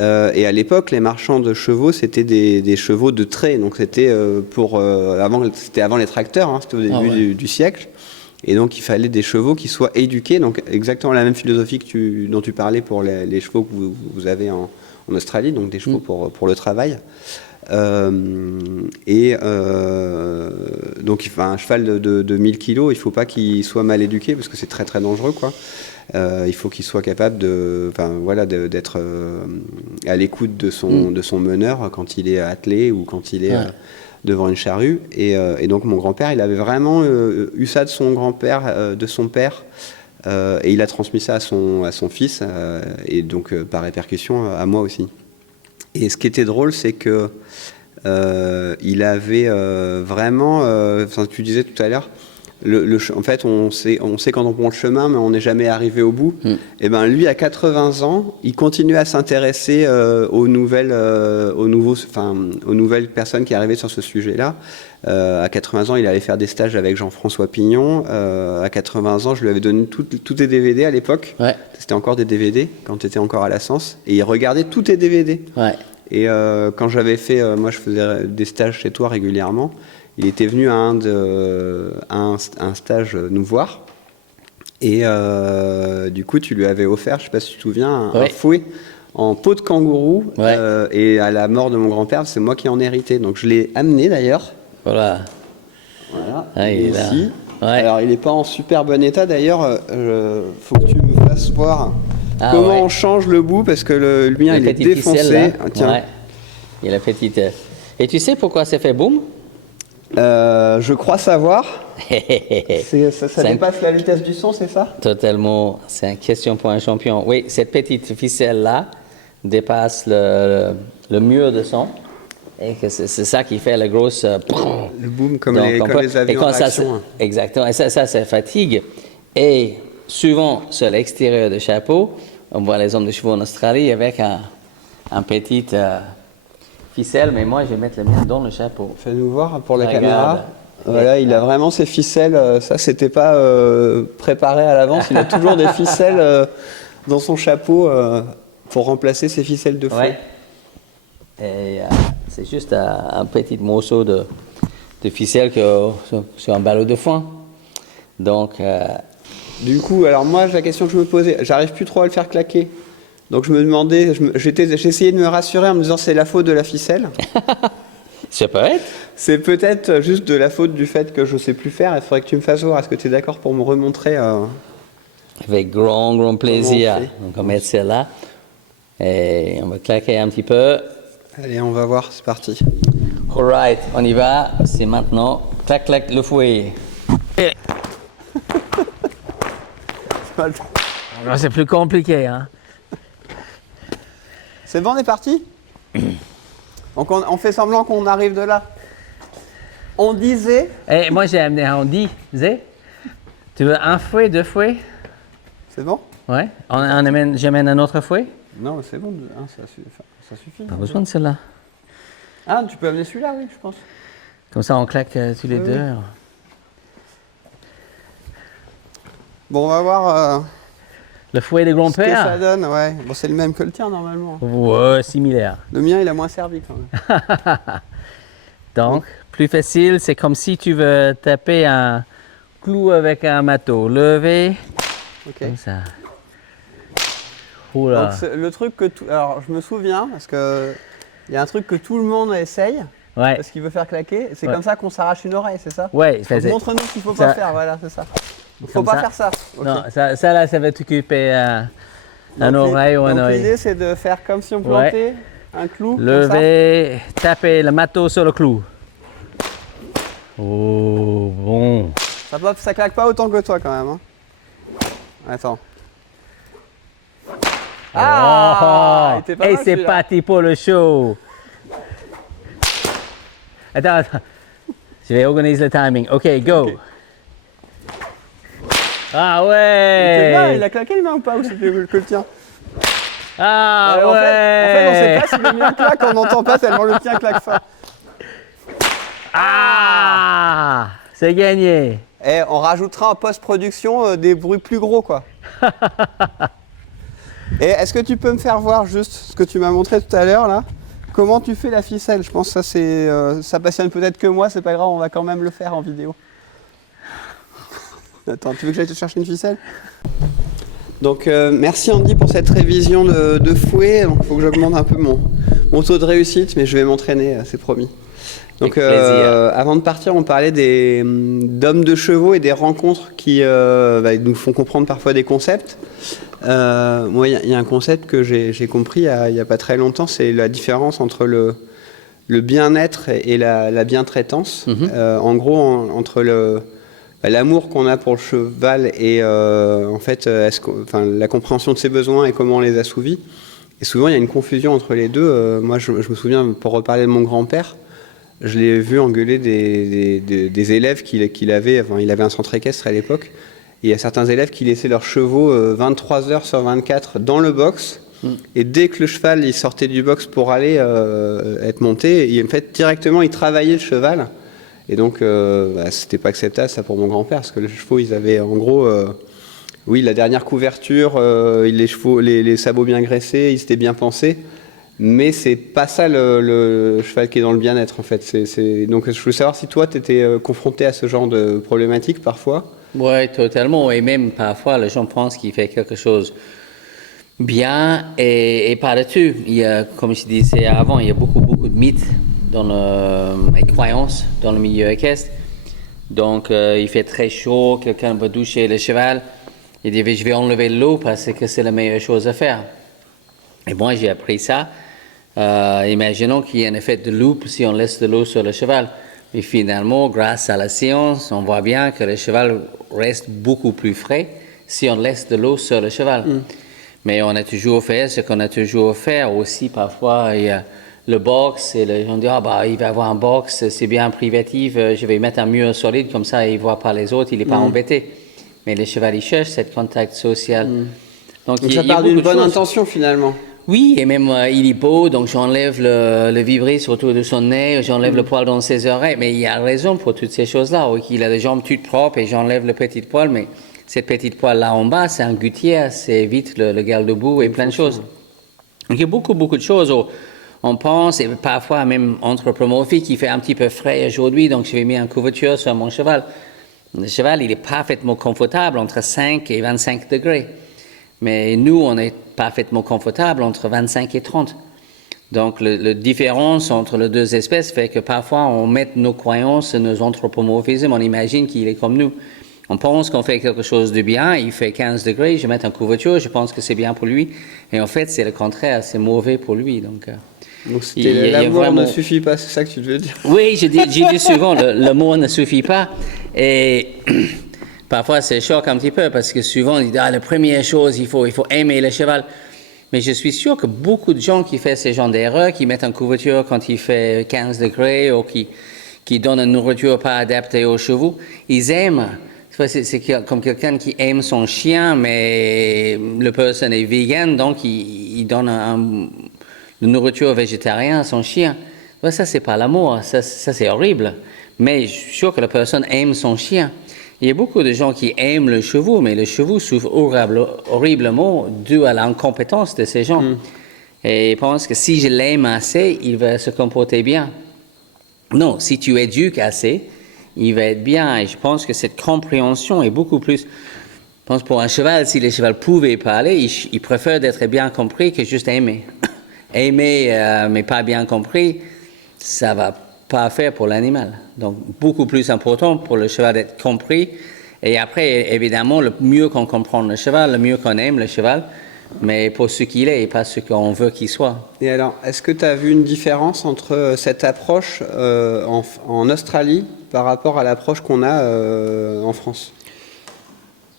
Et à l'époque, les marchands de chevaux, c'était des chevaux de trait. Donc c'était avant les tracteurs, hein, c'était au début du siècle. Et donc il fallait des chevaux qui soient éduqués. Donc exactement la même philosophie dont tu parlais pour les chevaux que vous avez en Australie, donc des chevaux pour le travail. Donc un cheval de 1000 kilos, il ne faut pas qu'il soit mal éduqué parce que c'est très très dangereux, quoi. Il faut qu'il soit capable d'être à l'écoute de son meneur quand il est attelé ou quand il est devant une charrue. Et donc mon grand-père, il avait vraiment eu ça de son grand-père, de son père, et il a transmis ça à son fils, et donc par répercussion à moi aussi. Et ce qui était drôle, c'est que il avait vraiment, tu disais tout à l'heure, en fait, on sait quand on prend le chemin, mais on n'est jamais arrivé au bout. Et ben lui, à 80 ans, il continuait à s'intéresser aux nouvelles personnes qui arrivaient sur ce sujet-là. À 80 ans, il allait faire des stages avec Jean-François Pignon. À 80 ans, je lui avais donné tous les DVD à l'époque. Ouais. C'était encore des DVD quand tu étais encore à la Sens. Et il regardait tous tes DVD. Ouais. Et quand j'avais fait, moi je faisais des stages chez toi régulièrement, il était venu à un stage nous voir. Et du coup, tu lui avais offert, je ne sais pas si tu te souviens, un fouet en peau de kangourou. Ouais. Et à la mort de mon grand-père, c'est moi qui en ai hérité. Donc je l'ai amené d'ailleurs. Voilà. Ah, il est là. Ouais. Alors il n'est pas en super bon état d'ailleurs. Faut que tu me fasses voir comment on change le bout parce que le mien il est défoncé. Tiens. Ouais. Il a petite. Et tu sais pourquoi ça fait boum? Je crois savoir. ça dépasse la vitesse du son, c'est ça? Totalement. C'est une question pour un champion. Oui, cette petite ficelle-là dépasse le mur de son. Et que c'est ça qui fait la grosse... le boom, comme les avions d'action. Exactement. Et ça fatigue. Et souvent, sur l'extérieur du chapeau, on voit les hommes de chevaux en Australie avec un petit... ficelle, mais moi je vais mettre le mien dans le chapeau. Fais-nous voir pour la caméra. Voilà, il a vraiment ses ficelles. Ça, c'était pas préparé à l'avance. Il a toujours des ficelles dans son chapeau pour remplacer ses ficelles de feu. Ouais. Et c'est juste un petit morceau de ficelle sur un ballot de foin. Donc. Du coup, alors moi, la question que je me posais, j'arrive plus trop à le faire claquer. Donc je me demandais, j'essayais de me rassurer en me disant c'est la faute de la ficelle. Ça peut être. C'est peut-être juste de la faute du fait que je ne sais plus faire. Il faudrait que tu me fasses voir. Est-ce que tu es d'accord pour me remontrer Avec grand plaisir. Donc on va mettre celle-là. Et on va claquer un petit peu. Allez, on va voir, c'est parti. All right, on y va. C'est maintenant. Clac, clac, le fouet. C'est plus compliqué, hein. C'est bon, on est parti. Donc on fait semblant qu'on arrive de là. On disait... Et moi j'ai amené un disait. Tu veux un fouet, deux fouets? C'est bon? Ouais. J'amène un autre fouet? Non, c'est bon, ça suffit. Pas besoin de celle-là. Ah, tu peux amener celui-là, oui, je pense. Comme ça, on claque tous les deux. Bon, on va voir Le fouet de ce que grand-père? ça donne, ouais. Bon, c'est le même que le tien, normalement. Ouais, similaire. Le mien, il a moins servi, quand même. Donc, plus facile, c'est comme si tu veux taper un clou avec un marteau. Lever, Ok. comme ça. Oula. Donc, le truc que alors, je me souviens, parce que il y a un truc que tout le monde essaye, Ouais, parce qu'il veut faire claquer. C'est Ouais. comme ça qu'on s'arrache une oreille, c'est ça? ouais. Donc, montre-nous ce qu'il faut ça- pas faire, voilà, c'est ça. Il faut Comme pas ça. faire ça. Ok. Non, ça là, ça va t'occuper un Donc, oreille ou un donc, oeil. l'idée, c'est de faire comme si on plantait un clou. comme ça. Lever, taper le marteau sur le clou. Oh, bon. Ça claque pas autant que toi, quand même. Hein. Attends. Ah, il était pas Et mal, c'est celui-là. parti pour le show. Attends. Je vais organiser le timing. OK, go. Ok. Ah C'est bien, ouais. il a claqué le mien ou pas, ou c'était que le tien? Ah En ouais. fait, on sait pas si le mien claque, on n'entend pas tellement le tien claque fort. Ah, c'est gagné. Et on rajoutera en post-production des bruits plus gros, quoi. Et est-ce que tu peux me faire voir juste ce que tu m'as montré tout à l'heure, là? Comment tu fais la ficelle? Je pense que ça passionne peut-être que moi, c'est pas grave, on va quand même le faire en vidéo. Attends, tu veux que j'aille te chercher une ficelle? Donc merci Andy pour cette révision de fouet. Donc il faut que j'augmente un peu mon taux de réussite, mais je vais m'entraîner, c'est promis. Donc Avec plaisir. avant de partir, on parlait d'hommes de chevaux et des rencontres qui nous font comprendre parfois des concepts. Moi, il y a un concept que j'ai compris il y a pas très longtemps, c'est la différence entre le bien-être et la bientraitance. En gros, entre l'amour qu'on a pour le cheval et en fait, la compréhension de ses besoins et comment on les assouvit. Et souvent, il y a une confusion entre les deux. Moi, je me souviens, pour reparler de mon grand-père, je l'ai vu engueuler des élèves qu'il avait. Enfin, il avait un centre équestre à l'époque. Et il y a certains élèves qui laissaient leurs chevaux 23 heures sur 24 dans le box. Et dès que le cheval il sortait du box pour aller être monté, en fait, directement, il travaillait le cheval. Et donc, c'était pas acceptable ça pour mon grand-père, parce que les chevaux, ils avaient en gros, oui, la dernière couverture, les sabots bien graissés, ils étaient bien pensés, mais c'est pas ça le cheval qui est dans le bien-être en fait. Donc, je voulais savoir si toi, tu étais confronté à ce genre de problématique parfois. Oui, totalement. Et même parfois, les gens pensent qu'il fait quelque chose bien et par-dessus. Il y a, comme je disais avant, il y a beaucoup de mythes et croyances dans le milieu équestre. Donc, il fait très chaud, quelqu'un va doucher le cheval. Il dit, je vais enlever l'eau parce que c'est la meilleure chose à faire. Et moi, j'ai appris ça. Imaginons qu'il y ait un effet de loupe si on laisse de l'eau sur le cheval. Et finalement, grâce à la science, on voit bien que le cheval reste beaucoup plus frais si on laisse de l'eau sur le cheval. Mais on a toujours fait ce qu'on a toujours fait. Aussi, parfois, il y a le box, et les gens disent, il va avoir un box, c'est bien privatif, je vais mettre un mur solide, comme ça, il ne voit pas les autres, il n'est pas embêté. Mais le cheval, il cherche cette contact social. Donc ça part d'une bonne intention finalement. Oui, et même il est beau, donc j'enlève le vibrisse autour de son nez, j'enlève le poil dans ses oreilles. Mais il y a raison pour toutes ces choses-là. Oui, il a des jambes toutes propres et j'enlève le petit poil, mais cette petite poil là en bas, c'est un gutière, c'est vite le garde-boue et plein de choses. Donc il y a beaucoup de choses. On pense, et parfois même anthropomorphique, qui fait un petit peu frais aujourd'hui, donc je vais mettre une couverture sur mon cheval. Le cheval, il est parfaitement confortable entre 5 et 25 degrés. Mais nous, on est parfaitement confortable entre 25 et 30. Donc, la différence entre les deux espèces fait que parfois, on met nos croyances, nos anthropomorphismes, on imagine qu'il est comme nous. On pense qu'on fait quelque chose de bien, il fait 15 degrés, je mets une couverture, je pense que c'est bien pour lui. Et en fait, c'est le contraire, c'est mauvais pour lui. Donc l'amour vraiment... ne suffit pas, c'est ça que tu veux dire? Oui, j'ai dit souvent, l'amour ne suffit pas. Et parfois, c'est choc un petit peu parce que souvent, on dit, la première chose, il faut aimer le cheval. Mais je suis sûr que beaucoup de gens qui font ce genre d'erreurs, qui mettent en couverture quand il fait 15 degrés ou qui donnent une nourriture pas adaptée aux chevaux, ils aiment vois, c'est comme quelqu'un qui aime son chien, mais le personne est vegan, donc il donne une nourriture végétarienne à son chien. Tu vois, ça, c'est pas l'amour, ça c'est horrible. Mais je suis sûr que la personne aime son chien. Il y a beaucoup de gens qui aiment le cheval, mais le cheval souffre horriblement dû à l'incompétence de ces gens. Et ils pensent que si je l'aime assez, il va se comporter bien. Non, si tu éduques assez, il va être bien. Et je pense que cette compréhension est beaucoup plus... Je pense pour un cheval, si le cheval pouvait parler, il préfère d'être bien compris que juste aimer. Aimer, mais pas bien compris, ça va pas faire pour l'animal. Donc, beaucoup plus important pour le cheval d'être compris. Et après, évidemment, le mieux qu'on comprend le cheval, le mieux qu'on aime le cheval, mais pour ce qu'il est et pas ce qu'on veut qu'il soit. Et alors, est-ce que tu as vu une différence entre cette approche en Australie par rapport à l'approche qu'on a en France?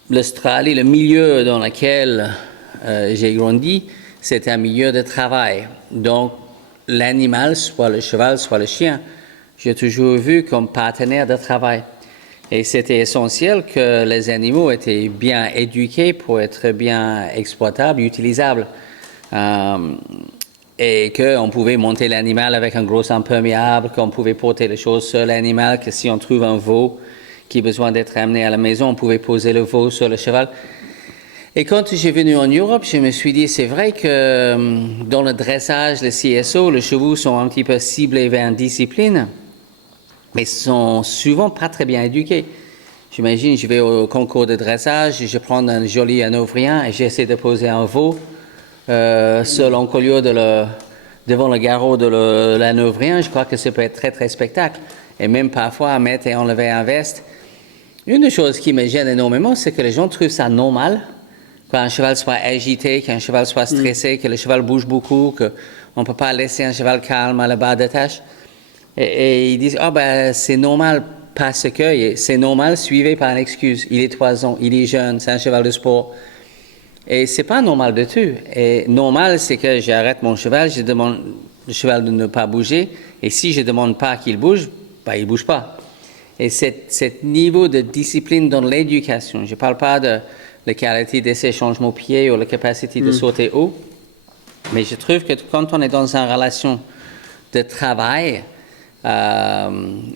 L'Australie, le milieu dans lequel j'ai grandi, c'est un milieu de travail. Donc, l'animal, soit le cheval, soit le chien, j'ai toujours vu comme partenaire de travail. Et c'était essentiel que les animaux étaient bien éduqués pour être bien exploitables, utilisables. Et qu'on pouvait monter l'animal avec un gros imperméable, qu'on pouvait porter les choses sur l'animal, que si on trouve un veau qui a besoin d'être amené à la maison, on pouvait poser le veau sur le cheval. Et quand je suis venu en Europe, je me suis dit, c'est vrai que dans le dressage, le CSO, les chevaux sont un petit peu ciblés vers une discipline, mais sont souvent pas très bien éduqués. J'imagine, je vais au concours de dressage, je prends un joli hanovérien et j'essaie de poser un veau sur l'encolure devant le garrot de l'hanovérien. Je crois que ça peut être très, très spectacle. Et même parfois, mettre et enlever un veste. Une des choses qui me gêne énormément, c'est que les gens trouvent ça normal, qu'un cheval soit agité, qu'un cheval soit stressé, que le cheval bouge beaucoup, qu'on ne peut pas laisser un cheval calme à la barre d'attache. Et ils disent, c'est normal parce que c'est normal, suivi par une excuse. Il est 3 ans, il est jeune, c'est un cheval de sport. Et c'est pas normal du tout. Et normal, c'est que j'arrête mon cheval, je demande le cheval de ne pas bouger. Et si je demande pas qu'il bouge, il bouge pas. Et ce niveau de discipline dans l'éducation, je parle pas de la qualité de ses changements pieds ou la capacité de sauter haut, mais je trouve que quand on est dans une relation de travail,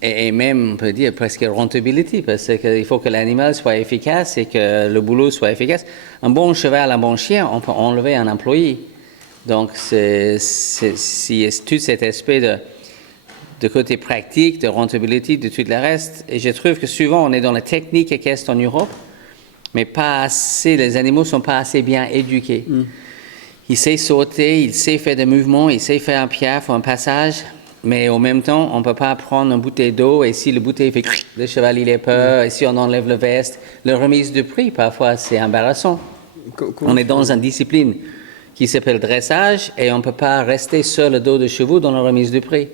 et même, on peut dire, presque rentabilité, parce qu'il faut que l'animal soit efficace et que le boulot soit efficace. Un bon cheval, un bon chien, on peut enlever un employé. Donc, c'est tout cet aspect de côté pratique, de rentabilité, de tout le reste. Et je trouve que souvent, on est dans la technique équestre en Europe, mais pas assez, les animaux ne sont pas assez bien éduqués. Il sait sauter, il sait faire des mouvements, il sait faire un piaf ou un passage, mais en même temps, on ne peut pas prendre une bouteille d'eau et si le bouteille fait le cheval il est peur, et si on enlève le veste, la remise de prix, parfois, c'est embarrassant. On est dans une discipline qui s'appelle dressage et on ne peut pas rester sur le dos de chevaux dans la remise de prix.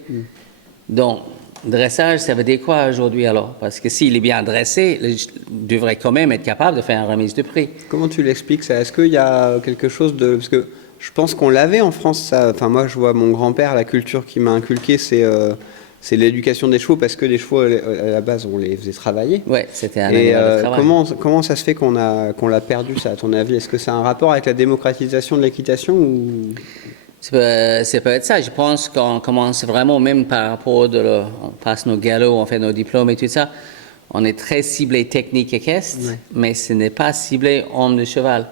Donc, dressage, ça veut dire quoi aujourd'hui alors? Parce que s'il est bien dressé, il devrait quand même être capable de faire une remise de prix. Comment tu l'expliques ça? Est-ce qu'il y a quelque chose de... Parce que je pense qu'on l'avait en France, ça. Enfin, moi, je vois mon grand-père, la culture qu'il m'a inculquée, c'est l'éducation des chevaux, parce que les chevaux, à la base, on les faisait travailler. Oui, c'était un animal de travail. Comment ça se fait qu'on l'a perdu, ça, à ton avis? Est-ce que c'est un rapport avec la démocratisation de l'équitation ou... C'est peut-être ça. Je pense qu'on commence vraiment, même par rapport on passe nos galops, on fait nos diplômes et tout ça, on est très ciblé technique équestre, mais ce n'est pas ciblé homme de cheval.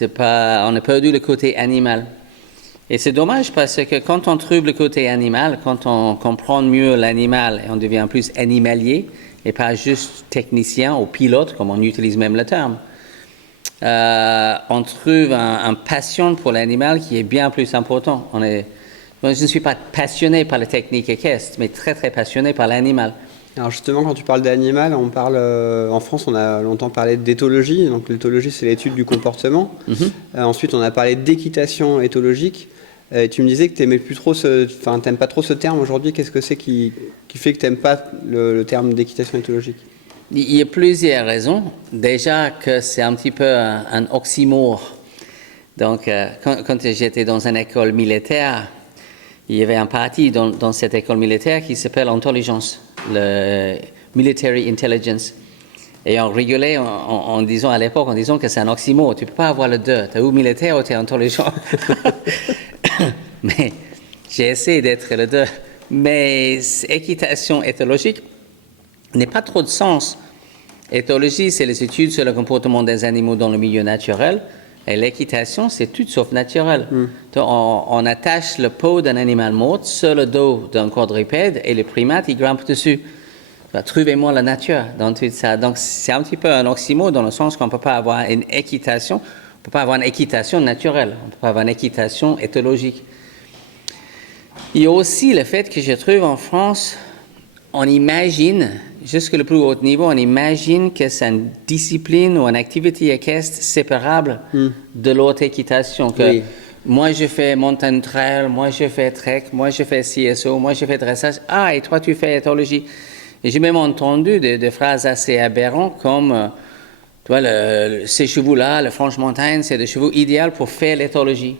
On a perdu le côté animal. Et c'est dommage parce que quand on trouve le côté animal, quand on comprend mieux l'animal et on devient plus animalier et pas juste technicien ou pilote, comme on utilise même le terme, on trouve un passion pour l'animal qui est bien plus important. Je ne suis pas passionné par la technique équestre, mais très très passionné par l'animal. Alors justement, quand tu parles d'animal, on parle en France, on a longtemps parlé d'éthologie. Donc l'éthologie, c'est l'étude du comportement. Ensuite, on a parlé d'équitation éthologique. Tu me disais que t'aimes pas trop ce terme aujourd'hui. Qu'est-ce que c'est qui fait que t'aimes pas le terme d'équitation éthologique? Il y a plusieurs raisons. Déjà que c'est un petit peu un oxymore. Donc, quand j'étais dans une école militaire, il y avait un parti dans cette école militaire qui s'appelle intelligence, le military intelligence. Et on rigolait en disant à l'époque, en disant que c'est un oxymore. Tu peux pas avoir le deux. Tu es ou militaire ou tu es intelligent. Mais j'ai essayé d'être le deux. Mais équitation éthologique n'a pas trop de sens. Éthologie, c'est les études sur le comportement des animaux dans le milieu naturel. Et l'équitation, c'est tout sauf naturel. Donc, on attache le peau d'un animal mort sur le dos d'un quadrupède et le primate, il grimpe dessus. Trouvez-moi la nature dans tout ça. Donc, c'est un petit peu un oxymore dans le sens qu'on ne peut pas avoir une équitation. On ne peut pas avoir une équitation naturelle. On ne peut pas avoir une équitation éthologique. Il y a aussi le fait que je trouve en France, on imagine, jusqu'au plus haut niveau, on imagine que c'est une discipline ou une activité équestre séparable de l'autre équitation. Que moi, je fais montagne trail, moi, je fais trek, moi, je fais CSO, moi, je fais dressage. Ah, et toi, tu fais éthologie. Et j'ai même entendu des phrases assez aberrantes comme, tu vois, ces chevaux-là, le franche-montagne, c'est des chevaux idéaux pour faire l'éthologie.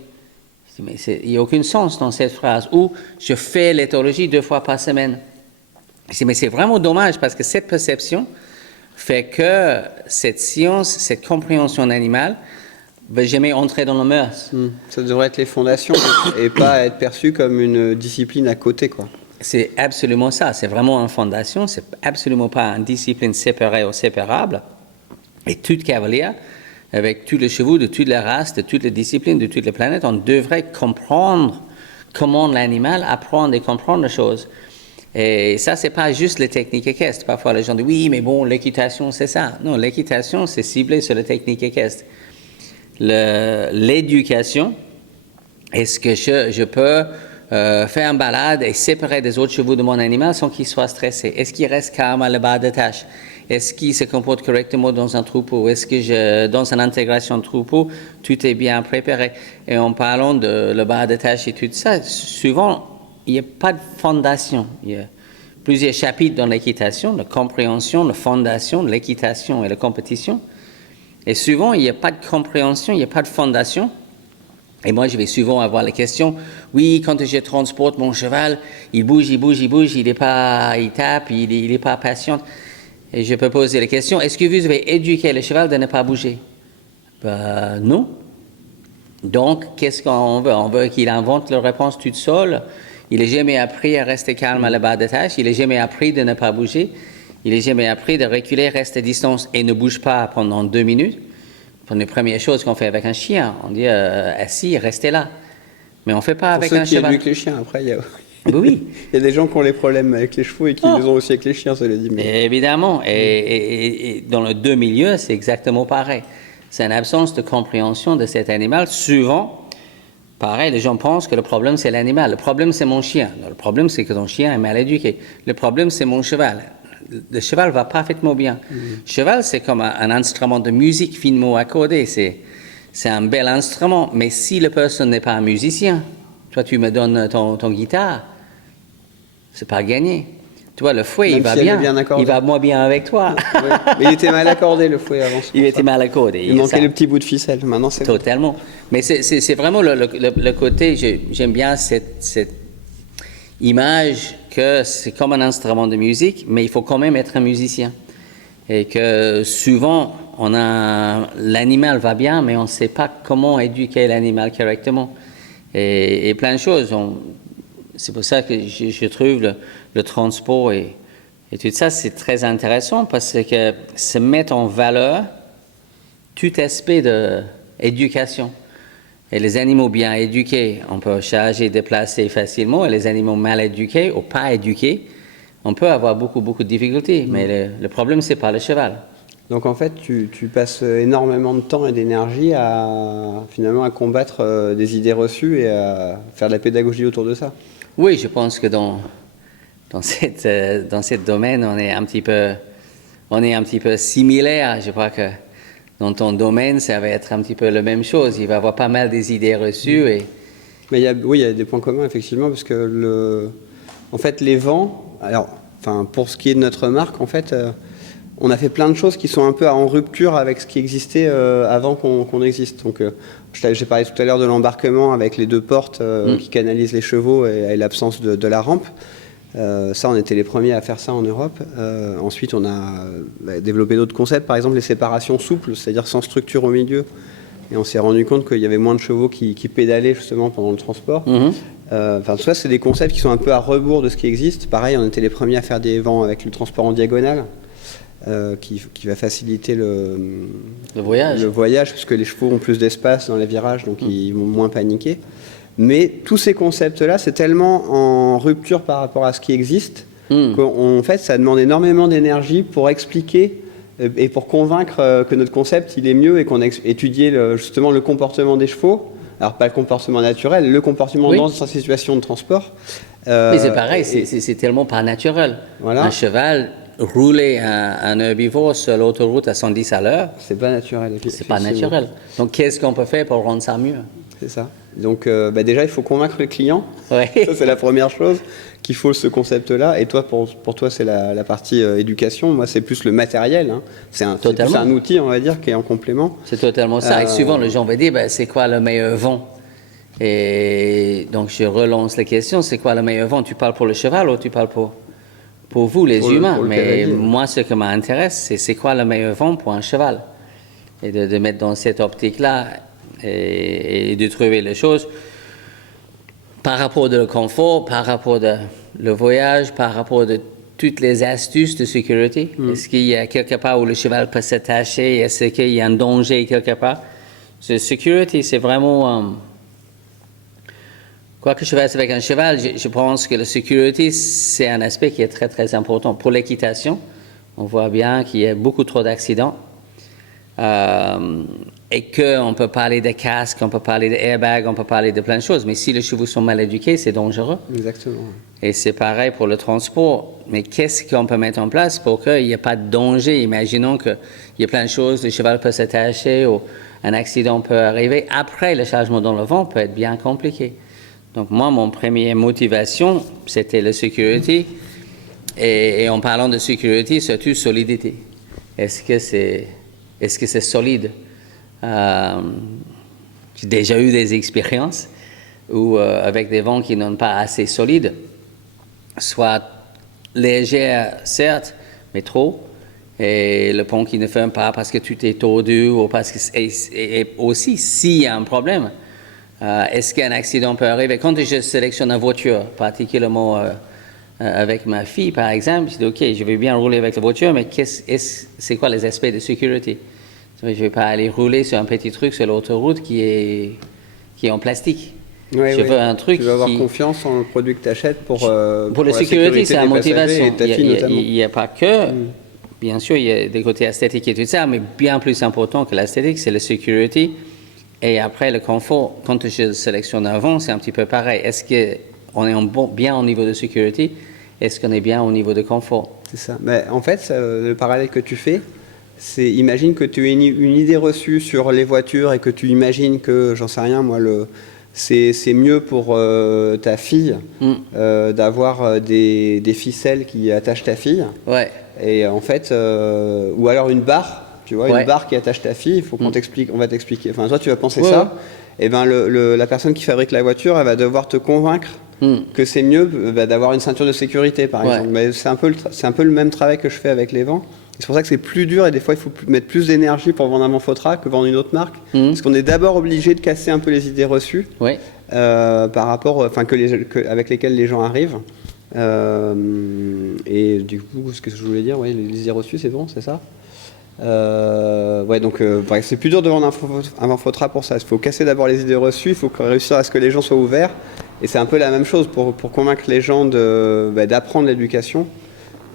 Mais il n'y a aucun sens dans cette phrase. Ou je fais l'éthologie 2 fois par semaine. Mais c'est vraiment dommage parce que cette perception fait que cette science, cette compréhension animale, ne va jamais entrer dans le mœurs. Ça devrait être les fondations et pas être perçu comme une discipline à côté, quoi. C'est absolument ça. C'est vraiment une fondation. C'est absolument pas une discipline séparée ou séparable. Et toute cavalière, avec tous les chevaux de toutes les races, de toutes les disciplines, de toutes les planètes, on devrait comprendre comment l'animal apprend et comprend les choses. Et ça, c'est pas juste les techniques équestres. Parfois, les gens disent, oui, mais bon, l'équitation, c'est ça. Non, l'équitation, c'est ciblé sur les techniques équestres. L'éducation, est-ce que je peux faire une balade et séparer des autres chevaux de mon animal sans qu'il soit stressé? Est-ce qu'il reste calme à la barre de tâche? Est-ce qu'il se comporte correctement dans un troupeau? Est-ce que dans une intégration de troupeau, tout est bien préparé? Et en parlant de la barre de tâche et tout ça, souvent, il n'y a pas de fondation. Il y a plusieurs chapitres dans l'équitation, la compréhension, la fondation, l'équitation et la compétition. Et souvent, il n'y a pas de compréhension, il n'y a pas de fondation. Et moi, je vais souvent avoir la question, oui, quand je transporte mon cheval, il bouge, il tape, il n'est pas patient. Et je peux poser la question, est-ce que vous avez éduqué le cheval de ne pas bouger? Non. Donc, qu'est-ce qu'on veut? On veut qu'il invente la réponse toute seule. Il n'a jamais appris à rester calme à la barre de tâche. Il n'a jamais appris de ne pas bouger. Il n'a jamais appris de reculer, rester à distance et ne bouge pas pendant 2 minutes. C'est une première chose qu'on fait avec un chien. On dit assis, restez là. Mais on ne fait pas avec un cheval. Pour ceux qui éduquent les chiens, après, il y a... Oui. Il y a des gens qui ont les problèmes avec les chevaux et qui les ont aussi avec les chiens, ça le dit. Mais... Évidemment. Et dans les deux milieux, c'est exactement pareil. C'est une absence de compréhension de cet animal. Souvent, pareil, les gens pensent que le problème, c'est l'animal. Le problème, c'est mon chien. Non, le problème, c'est que ton chien est mal éduqué. Le problème, c'est mon cheval. Le cheval va parfaitement bien. Le cheval, c'est comme un instrument de musique finement accordé. C'est un bel instrument. Mais si la personne n'est pas un musicien, toi, tu me donnes ton guitare, c'est pas gagné. Tu vois, le fouet, même il va si bien. Il va moins bien avec toi. Oui. Mais il était mal accordé, le fouet, avant. Il était mal accordé. Il manquait le petit bout de ficelle. Maintenant, c'est totalement. Bon. Mais c'est vraiment le côté, j'aime bien cette image que c'est comme un instrument de musique, mais il faut quand même être un musicien. Et que souvent, l'animal va bien, mais on ne sait pas comment éduquer l'animal correctement. Et plein de choses. C'est pour ça que je trouve le transport et tout ça, c'est très intéressant parce que se met en valeur tout aspect d'éducation. Et les animaux bien éduqués, on peut charger, déplacer facilement, et les animaux mal éduqués ou pas éduqués, on peut avoir beaucoup de difficultés. Mais le problème, c'est pas le cheval. Donc en fait, tu passes énormément de temps et d'énergie finalement à combattre des idées reçues et à faire de la pédagogie autour de ça. Oui, je pense que dans ce domaine, on est un petit peu similaire. Je crois que dans ton domaine, ça va être un petit peu la même chose. Il va y avoir pas mal des idées reçues. Mais il y a des points communs, effectivement, parce que en fait, les vents, pour ce qui est de notre marque, en fait, on a fait plein de choses qui sont un peu en rupture avec ce qui existait avant qu'on existe. Donc, j'ai parlé tout à l'heure de l'embarquement avec les 2 portes qui canalisent les chevaux et l'absence de la rampe. Ça, on était les premiers à faire ça en Europe. Ensuite, on a développé d'autres concepts, par exemple les séparations souples, c'est-à-dire sans structure au milieu. Et on s'est rendu compte qu'il y avait moins de chevaux qui pédalaient justement pendant le transport. Tout ça, c'est des concepts qui sont un peu à rebours de ce qui existe. Pareil, on était les premiers à faire des vents avec le transport en diagonale, qui va faciliter le voyage, puisque les chevaux ont plus d'espace dans les virages, donc ils vont moins paniquer. Mais tous ces concepts-là, c'est tellement en rupture par rapport à ce qui existe qu'en fait, ça demande énormément d'énergie pour expliquer et pour convaincre que notre concept, il est mieux et qu'on a étudié justement le comportement des chevaux. Alors, pas le comportement naturel, le comportement dans sa situation de transport. Mais c'est pareil, c'est tellement pas naturel. Voilà. Un cheval rouler un herbivore sur l'autoroute à 110 à l'heure, c'est pas naturel. C'est pas naturel. Donc, qu'est-ce qu'on peut faire pour rendre ça mieux? C'est ça. Donc déjà, il faut convaincre le client. Ouais. Ça, c'est la première chose, qu'il faut ce concept-là. Et toi, pour toi, c'est la partie éducation. Moi, c'est plus le matériel. Hein. C'est plus un outil, on va dire, qui est en complément. C'est totalement ça. Et souvent, les gens vont dire, c'est quoi le meilleur vent? Et donc, je relance la question, c'est quoi le meilleur vent? Tu parles pour le cheval ou tu parles pour vous, les humains? Mais moi, ce qui m'intéresse, c'est quoi le meilleur vent pour un cheval? Et de mettre dans cette optique-là et de trouver les choses par rapport au confort, par rapport au voyage, par rapport de toutes les astuces de sécurité. Est-ce qu'il y a quelque part où le cheval peut s'attacher? Est-ce qu'il y a un danger quelque part? La sécurité, c'est vraiment... quoi que je fasse avec un cheval, je pense que la sécurité, c'est un aspect qui est très, très important. Pour l'équitation, on voit bien qu'il y a beaucoup trop d'accidents. Et qu'on peut parler de casque, on peut parler de airbag, on peut parler de plein de choses. Mais si les chevaux sont mal éduqués, c'est dangereux. Exactement. Et c'est pareil pour le transport. Mais qu'est-ce qu'on peut mettre en place pour qu'il n'y ait pas de danger? Imaginons qu'il y a plein de choses, le cheval peut s'attacher ou un accident peut arriver. Après, le changement dans le vent peut être bien compliqué. Donc moi, mon première motivation, c'était la sécurité. Et en parlant de sécurité, surtout solidité. Est-ce que c'est solide? J'ai déjà eu des expériences où avec des vents qui n'ont pas assez solides, soit légers certes, mais trop, et le pont qui ne ferme pas parce que tout est tordu ou parce que et aussi s'il y a un problème, est-ce qu'un accident peut arriver? Quand je sélectionne une voiture, particulièrement avec ma fille par exemple, je dis ok, je vais bien rouler avec la voiture, mais c'est quoi les aspects de sécurité? Je ne vais pas aller rouler sur un petit truc sur l'autoroute qui est en plastique. Je veux un truc. Tu veux avoir confiance en le produit que tu achètes pour la sécurité, c'est la motivation. Il n'y a pas que, bien sûr, il y a des côtés esthétiques et tout ça, mais bien plus important que l'esthétique, c'est la sécurité. Et après, le confort, quand je sélectionne un vent, c'est un petit peu pareil. Est-ce qu'on est bien au niveau de sécurité? Est-ce qu'on est bien au niveau de confort? C'est ça. Mais en fait, le parallèle que tu fais, c'est imagine que tu aies une idée reçue sur les voitures et que tu imagines que, j'en sais rien, moi, c'est mieux pour ta fille d'avoir des ficelles qui attachent ta fille. Ouais. Et en fait, ou alors une barre, tu vois, une barre qui attache ta fille, il faut qu'on t'explique, on va t'expliquer. Enfin, toi, tu vas penser ça. Et ben, la personne qui fabrique la voiture, elle va devoir te convaincre que c'est mieux d'avoir une ceinture de sécurité, par exemple. Mais c'est un peu le même travail que je fais avec les vents. C'est pour ça que c'est plus dur et des fois il faut mettre plus d'énergie pour vendre un vent Fautra que vendre une autre marque. Parce qu'on est d'abord obligé de casser un peu les idées reçues par rapport, avec lesquelles les gens arrivent. Et du coup, ce que je voulais dire, les idées reçues, c'est bon, c'est ça. Donc c'est plus dur de vendre un vent Fautra pour ça. Il faut casser d'abord les idées reçues, il faut réussir à ce que les gens soient ouverts. Et c'est un peu la même chose pour convaincre les gens d'apprendre l'éducation.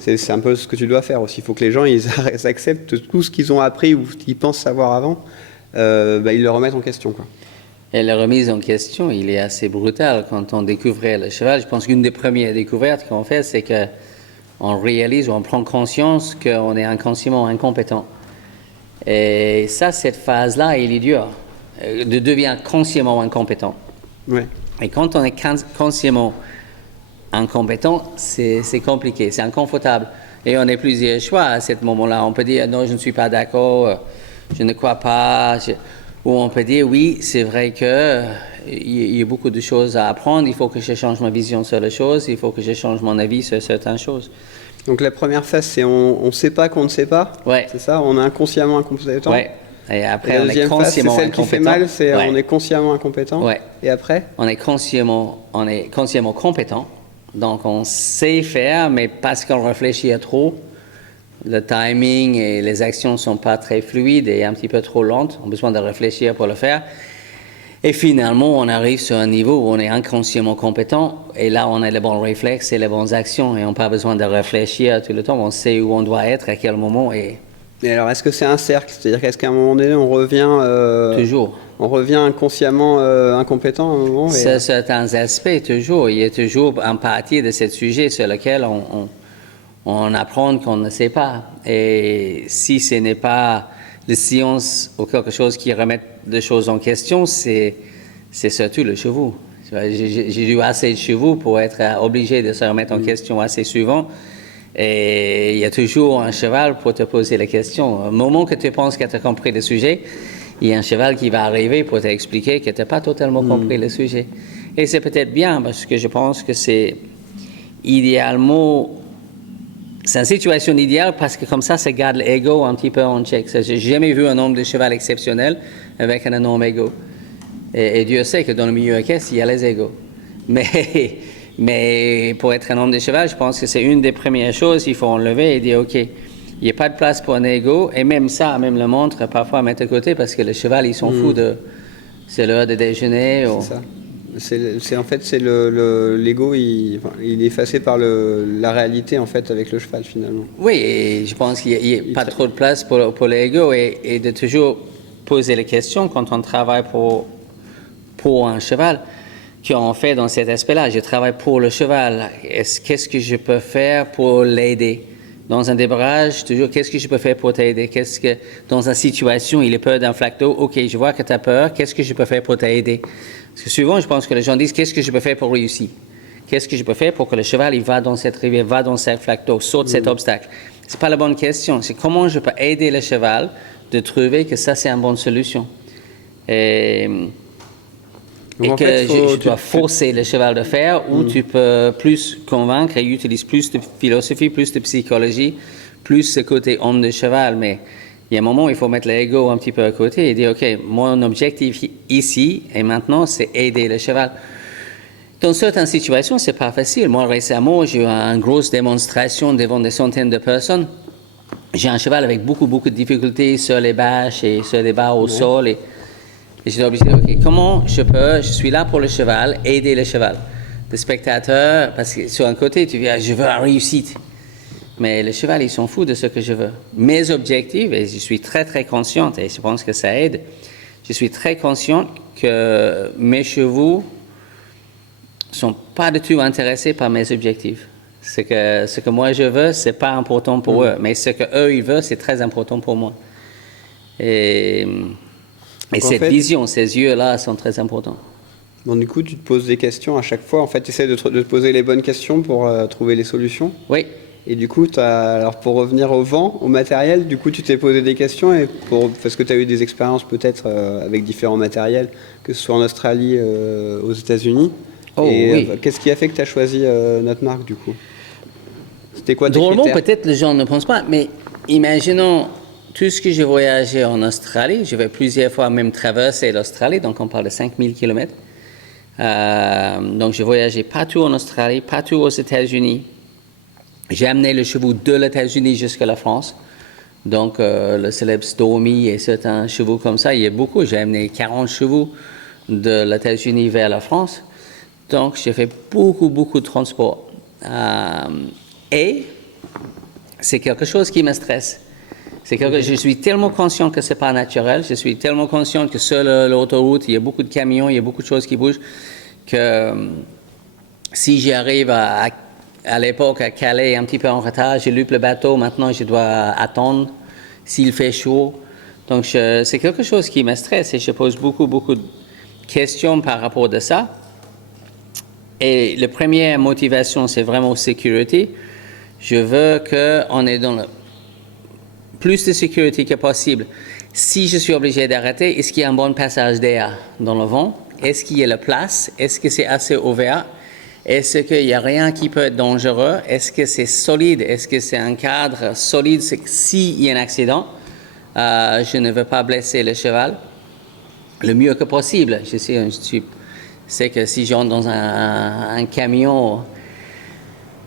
C'est un peu ce que tu dois faire aussi. Il faut que les gens ils acceptent tout ce qu'ils ont appris ou qu'ils pensent savoir avant, ils le remettent en question, quoi. Et la remise en question, il est assez brutal quand on découvrait le cheval. Je pense qu'une des premières découvertes qu'on fait, c'est qu'on réalise ou on prend conscience qu'on est inconsciemment incompétent. Et ça, cette phase-là, il est dur, de devenir consciemment incompétent. Ouais. Et quand on est consciemment incompétent, c'est compliqué, c'est inconfortable. Et on a plusieurs choix à ce moment-là. On peut dire non, je ne suis pas d'accord, je ne crois pas. où on peut dire, oui, c'est vrai que il y a beaucoup de choses à apprendre, il faut que je change ma vision sur les choses, il faut que je change mon avis sur certaines choses. Donc la première phase, c'est on ne sait pas qu'on ne sait pas. Ouais. C'est ça, on est inconsciemment incompétent. Ouais. Et après, la on est deuxième phase, c'est consciemment celle qui fait incompétent. mal, c'est Ouais. on est consciemment incompétent. Ouais. Et après? On est consciemment compétent. Donc, on sait faire, mais parce qu'on réfléchit à trop, le timing et les actions ne sont pas très fluides et un petit peu trop lentes. On a besoin de réfléchir pour le faire. Et finalement, on arrive sur un niveau où on est inconsciemment compétent. Et là, on a les bons réflexes et les bonnes actions. Et on n'a pas besoin de réfléchir tout le temps. On sait où on doit être, à quel moment. Et alors, est-ce que c'est un cercle? C'est-à-dire qu'est-ce qu'à un moment donné, on revient... toujours. On revient inconsciemment incompétent à un moment? Sur certains aspects, toujours. Il y a toujours une partie de ce sujet sur lequel on apprend qu'on ne sait pas. Et si ce n'est pas la science ou quelque chose qui remet des choses en question, c'est surtout le chevaux. J'ai eu assez de chevaux pour être obligé de se remettre en question assez souvent. Et il y a toujours un cheval pour te poser la question. Au moment que tu penses que tu as compris le sujet, il y a un cheval qui va arriver pour t'expliquer que tu n'as pas totalement compris le sujet. Et c'est peut-être bien parce que je pense que c'est idéalement... C'est une situation idéale parce que comme ça garde l'ego un petit peu en check. J'ai jamais vu un homme de cheval exceptionnel avec un énorme ego. Et Dieu sait que dans le milieu équestre, il y a les égos. Mais pour être un homme de cheval, je pense que c'est une des premières choses qu'il faut enlever et dire, OK, il n'y a pas de place pour un ego. Et même ça, même le montre, parfois mettre de côté parce que le cheval, ils sont fous de... C'est l'heure de déjeuner. C'est ça. En fait, c'est l'ego, il est effacé par la réalité en fait avec le cheval finalement. Oui, et je pense qu'il n'y a pas trop de place pour l'ego et de toujours poser les questions quand on travaille pour un cheval qu'on fait dans cet aspect-là. Je travaille pour le cheval. Qu'est-ce que je peux faire pour l'aider? Dans un débarrage, toujours, qu'est-ce que je peux faire pour t'aider? Dans une situation, il a peur d'un flaque d'eau. OK, je vois que tu as peur. Qu'est-ce que je peux faire pour t'aider? Parce que souvent, je pense que les gens disent, qu'est-ce que je peux faire pour réussir? Qu'est-ce que je peux faire pour que le cheval, il va dans cette rivière, va dans cette flaque d'eau, saute cet obstacle? C'est pas la bonne question. C'est comment je peux aider le cheval de trouver que ça, c'est une bonne solution. Et je dois forcer le cheval de faire, ou tu peux plus convaincre et utiliser plus de philosophie, plus de psychologie, plus ce côté homme de cheval. Mais il y a un moment où il faut mettre l'ego un petit peu à côté et dire, OK, mon objectif ici et maintenant, c'est aider le cheval. Dans certaines situations, c'est pas facile. Moi, récemment, j'ai eu une grosse démonstration devant des centaines de personnes. J'ai un cheval avec beaucoup de difficultés sur les bâches et sur les barres au sol. Et j'étais obligé de dire, OK, comment je suis là pour le cheval, aider le cheval. Le spectateur, parce que sur un côté, tu dis, je veux la réussite. Mais le cheval, il s'en fout de ce que je veux. Mes objectifs, et je suis très consciente, et je pense que ça aide, je suis très consciente que mes chevaux sont pas du tout intéressés par mes objectifs. Ce que moi je veux, c'est pas important pour eux, mais ce que eux ils veulent, c'est très important pour moi. Et cette vision, ces yeux-là sont très importants. Bon, du coup, tu te poses des questions à chaque fois. En fait, tu essaies de te poser les bonnes questions pour trouver les solutions. Oui. Et du coup, alors pour revenir au vent, au matériel, du coup, tu t'es posé des questions parce que tu as eu des expériences peut-être avec différents matériels, que ce soit en Australie, aux États-Unis. Oui. Qu'est-ce qui a fait que tu as choisi notre marque, du coup? C'était quoi tes Drôlement, critères? peut-être les gens ne pensent pas, mais imaginons tout ce que j'ai voyagé en Australie. Je vais plusieurs fois même traverser l'Australie, donc on parle de 5000 km. Donc j'ai voyagé partout en Australie, partout aux États-Unis. J'ai amené le chevaux de l'États-Unis jusqu'à la France. Donc le célèbre Stormy et certains chevaux comme ça, il y a beaucoup. J'ai amené 40 chevaux de l'États-Unis vers la France. Donc j'ai fait beaucoup de transport. Et c'est quelque chose qui me stresse. Je suis tellement conscient que ce n'est pas naturel. Je suis tellement conscient que sur l'autoroute, il y a beaucoup de camions, il y a beaucoup de choses qui bougent, que si j'arrive à l'époque à Calais un petit peu en retard, j'ai loupe le bateau, maintenant je dois attendre s'il fait chaud. Donc c'est quelque chose qui me stresse et je pose beaucoup de questions par rapport à ça. Et la première motivation, c'est vraiment sécurité. Je veux qu'on ait dans le plus de sécurité que possible. Si je suis obligé d'arrêter, est-ce qu'il y a un bon passage d'air dans le vent? Est-ce qu'il y a la place? Est-ce que c'est assez ouvert? Est-ce qu'il n'y a rien qui peut être dangereux? Est-ce que c'est solide? Est-ce que c'est un cadre solide? C'est que s'il y a un accident, je ne veux pas blesser le cheval le mieux que possible. Je sais que si j'entre dans un camion,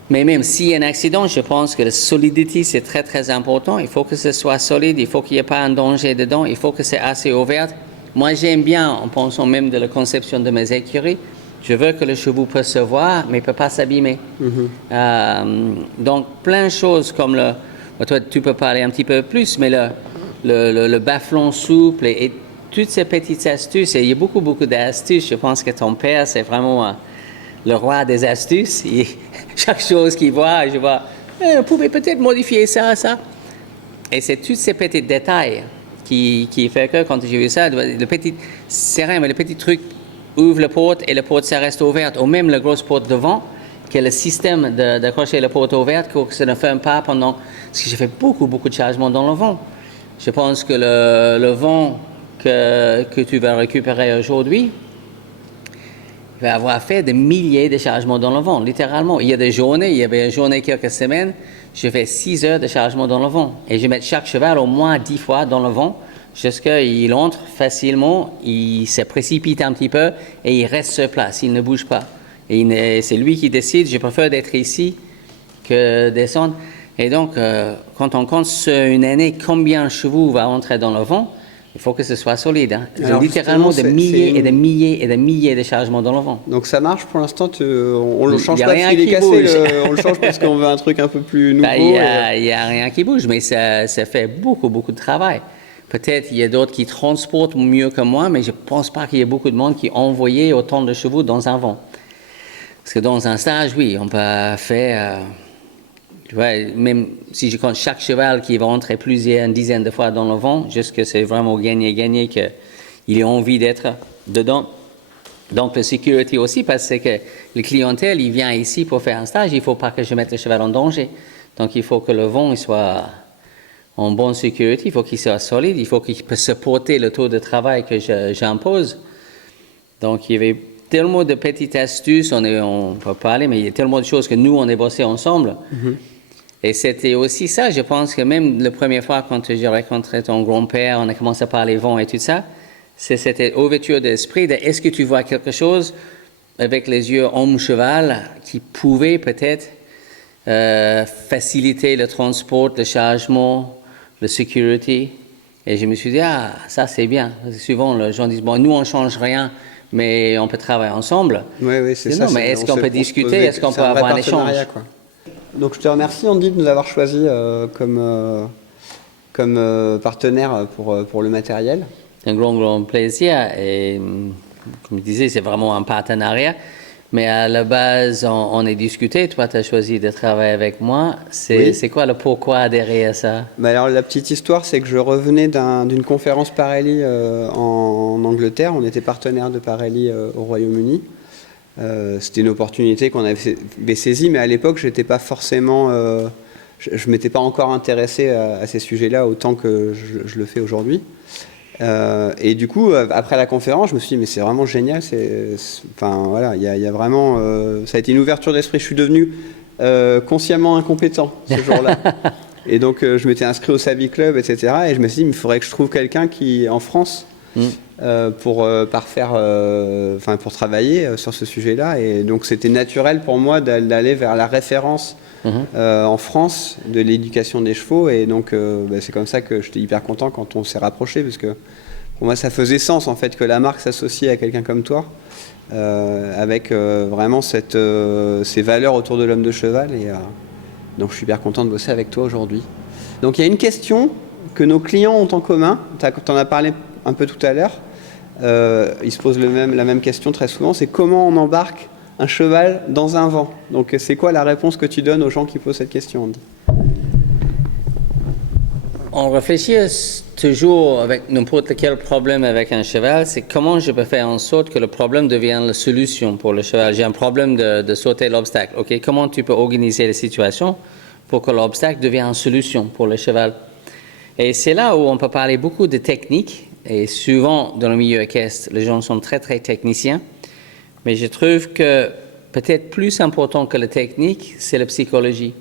mais même s'il y a un accident, je pense que la solidité, c'est très, très important. Il faut que ce soit solide, il faut qu'il n'y ait pas un danger dedans, il faut que c'est assez ouvert. Moi, j'aime bien, en pensant même de la conception de mes écuries, je veux que le cheval peut se voir, mais ne peut pas s'abîmer. Donc, plein de choses comme toi, tu peux parler un petit peu plus, mais le bas-flanc souple et toutes ces petites astuces, et il y a beaucoup, beaucoup d'astuces. Je pense que ton père, c'est vraiment le roi des astuces. Chaque chose qu'il voit, je vois, vous pouvez peut-être modifier ça, ça. Et c'est tous ces petits détails qui fait que quand j'ai vu ça, c'est rien, mais le petit truc ouvre la porte et la porte, ça reste ouverte. Ou même la grosse porte devant, que le système d'accrocher la porte ouverte, que ça ne ferme pas pendant... Parce que j'ai fait beaucoup, beaucoup de chargements dans le vent. Je pense que le vent que tu vas récupérer aujourd'hui, il va avoir fait des milliers de chargements dans le vent, littéralement. Il y avait une journée quelques semaines, je fais 6 heures de chargement dans le vent. Et je mets chaque cheval au moins 10 fois dans le vent, jusqu'à il entre facilement, il se précipite un petit peu et il reste sur place, il ne bouge pas. Et c'est lui qui décide, je préfère d'être ici que descendre. Et donc, quand on compte sur une année combien de chevaux va entrer dans le vent, il faut que ce soit solide. Hein. Alors, littéralement des milliers et des milliers et des milliers de chargements dans le vent. Donc ça marche pour l'instant, on le change pas s'il est cassé, on le change parce qu'on veut un truc un peu plus nouveau. Il n'y a rien qui bouge, mais ça fait beaucoup, beaucoup de travail. Peut-être il y a d'autres qui transportent mieux que moi, mais je ne pense pas qu'il y ait beaucoup de monde qui envoyait autant de chevaux dans un vent. Parce que dans un stage, oui, on peut faire... tu vois, même si je compte chaque cheval qui va entrer une dizaine de fois dans le vent, jusque c'est vraiment gagné qu'il ait envie d'être dedans. Donc, la sécurité aussi, parce que le clientèle, il vient ici pour faire un stage, il ne faut pas que je mette le cheval en danger. Donc, il faut que le vent il soit en bonne sécurité, il faut qu'il soit solide, il faut qu'il puisse supporter le taux de travail que j'impose. Donc, il y avait tellement de petites astuces, on peut parler, mais il y a tellement de choses que nous, on a bossé ensemble. Et c'était aussi ça, je pense que même la première fois quand j'ai rencontré ton grand-père, on a commencé à parler vent et tout ça, c'est cette ouverture d'esprit de est-ce que tu vois quelque chose avec les yeux homme-cheval qui pouvait peut-être faciliter le transport, le chargement, la sécurité. Et je me suis dit, ça c'est bien. Parce que souvent, les gens disent, bon, nous on ne change rien, mais on peut travailler ensemble. Oui, c'est ça. Non, mais est-ce qu'on peut discuter, est-ce qu'on peut avoir un échange? Donc je te remercie Andy de nous avoir choisi comme partenaire pour le matériel. Un grand plaisir et comme je disais, c'est vraiment un partenariat. Mais à la base, on a discuté. Toi, tu as choisi de travailler avec moi. C'est quoi le pourquoi derrière ça? Alors, la petite histoire, c'est que je revenais d'une conférence Parelli en Angleterre. On était partenaire de Parelli au Royaume-Uni. C'était une opportunité qu'on avait saisie, mais à l'époque, j'étais pas forcément... je m'étais pas encore intéressé à ces sujets-là autant que je le fais aujourd'hui. Et du coup, après la conférence, je me suis dit, mais c'est vraiment génial. Enfin, voilà, il y a vraiment... ça a été une ouverture d'esprit. Je suis devenu consciemment incompétent ce jour-là. Et donc, je m'étais inscrit au Savvy Club, etc. Et je me suis dit, mais il faudrait que je trouve quelqu'un qui, en France, pour travailler sur ce sujet-là. Et donc, c'était naturel pour moi d'aller vers la référence en France de l'éducation des chevaux. Et donc, c'est comme ça que j'étais hyper content quand on s'est rapprochés, parce que pour moi, ça faisait sens, en fait, que la marque s'associe à quelqu'un comme toi, avec vraiment ces valeurs autour de l'homme de cheval. Et donc, je suis hyper content de bosser avec toi aujourd'hui. Donc, il y a une question que nos clients ont en commun. Tu en as parlé un peu tout à l'heure. Ils se posent la même question très souvent, c'est comment on embarque un cheval dans un vent. Donc c'est quoi la réponse que tu donnes aux gens qui posent cette question, Andy? On réfléchit toujours avec n'importe quel problème avec un cheval, c'est comment je peux faire en sorte que le problème devienne la solution pour le cheval. J'ai un problème de sauter l'obstacle. Ok, comment tu peux organiser la situation pour que l'obstacle devienne une solution pour le cheval? Et c'est là où on peut parler beaucoup de technique. Et souvent, dans le milieu équestre, les gens sont très, très techniciens. Mais je trouve que peut-être plus important que la technique, c'est la psychologie.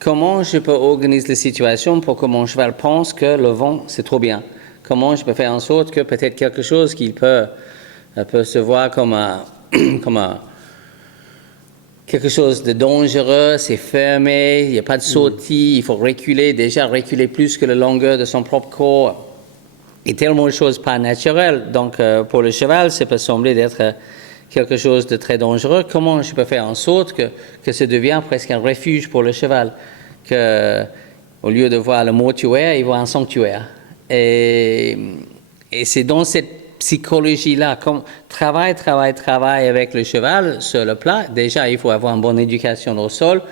Comment je peux organiser la situation pour que mon cheval pense que le vent, c'est trop bien? Comment je peux faire en sorte que peut-être quelque chose qu'il peut se voir comme quelque chose de dangereux, c'est fermé, il n'y a pas de sortie, il faut reculer plus que la longueur de son propre corps. Et tellement de choses pas naturelles. Donc, pour le cheval, ça peut sembler d'être quelque chose de très dangereux. Comment je peux faire en sorte que ça devienne presque un refuge pour le cheval? Au lieu de voir le mortuaire, il voit un sanctuaire. Et c'est dans cette psychologie-là, comme travail avec le cheval sur le plat. Déjà, il faut avoir une bonne éducation au sol.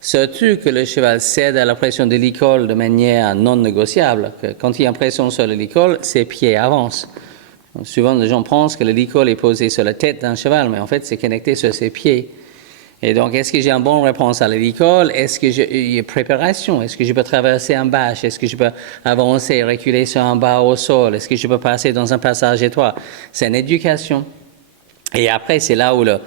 Surtout que le cheval cède à la pression de l'école de manière non négociable. Quand il y a une pression sur le licol, ses pieds avancent. Souvent, les gens pensent que le licol est posé sur la tête d'un cheval, mais en fait, c'est connecté sur ses pieds. Et donc, est-ce que j'ai une bonne réponse à l'école? Est-ce que il y a préparation? Est-ce que je peux traverser un bâche? Est-ce que je peux avancer et reculer sur un bas au sol? Est-ce que je peux passer dans un passage étroit? C'est une éducation. Et après, c'est là où la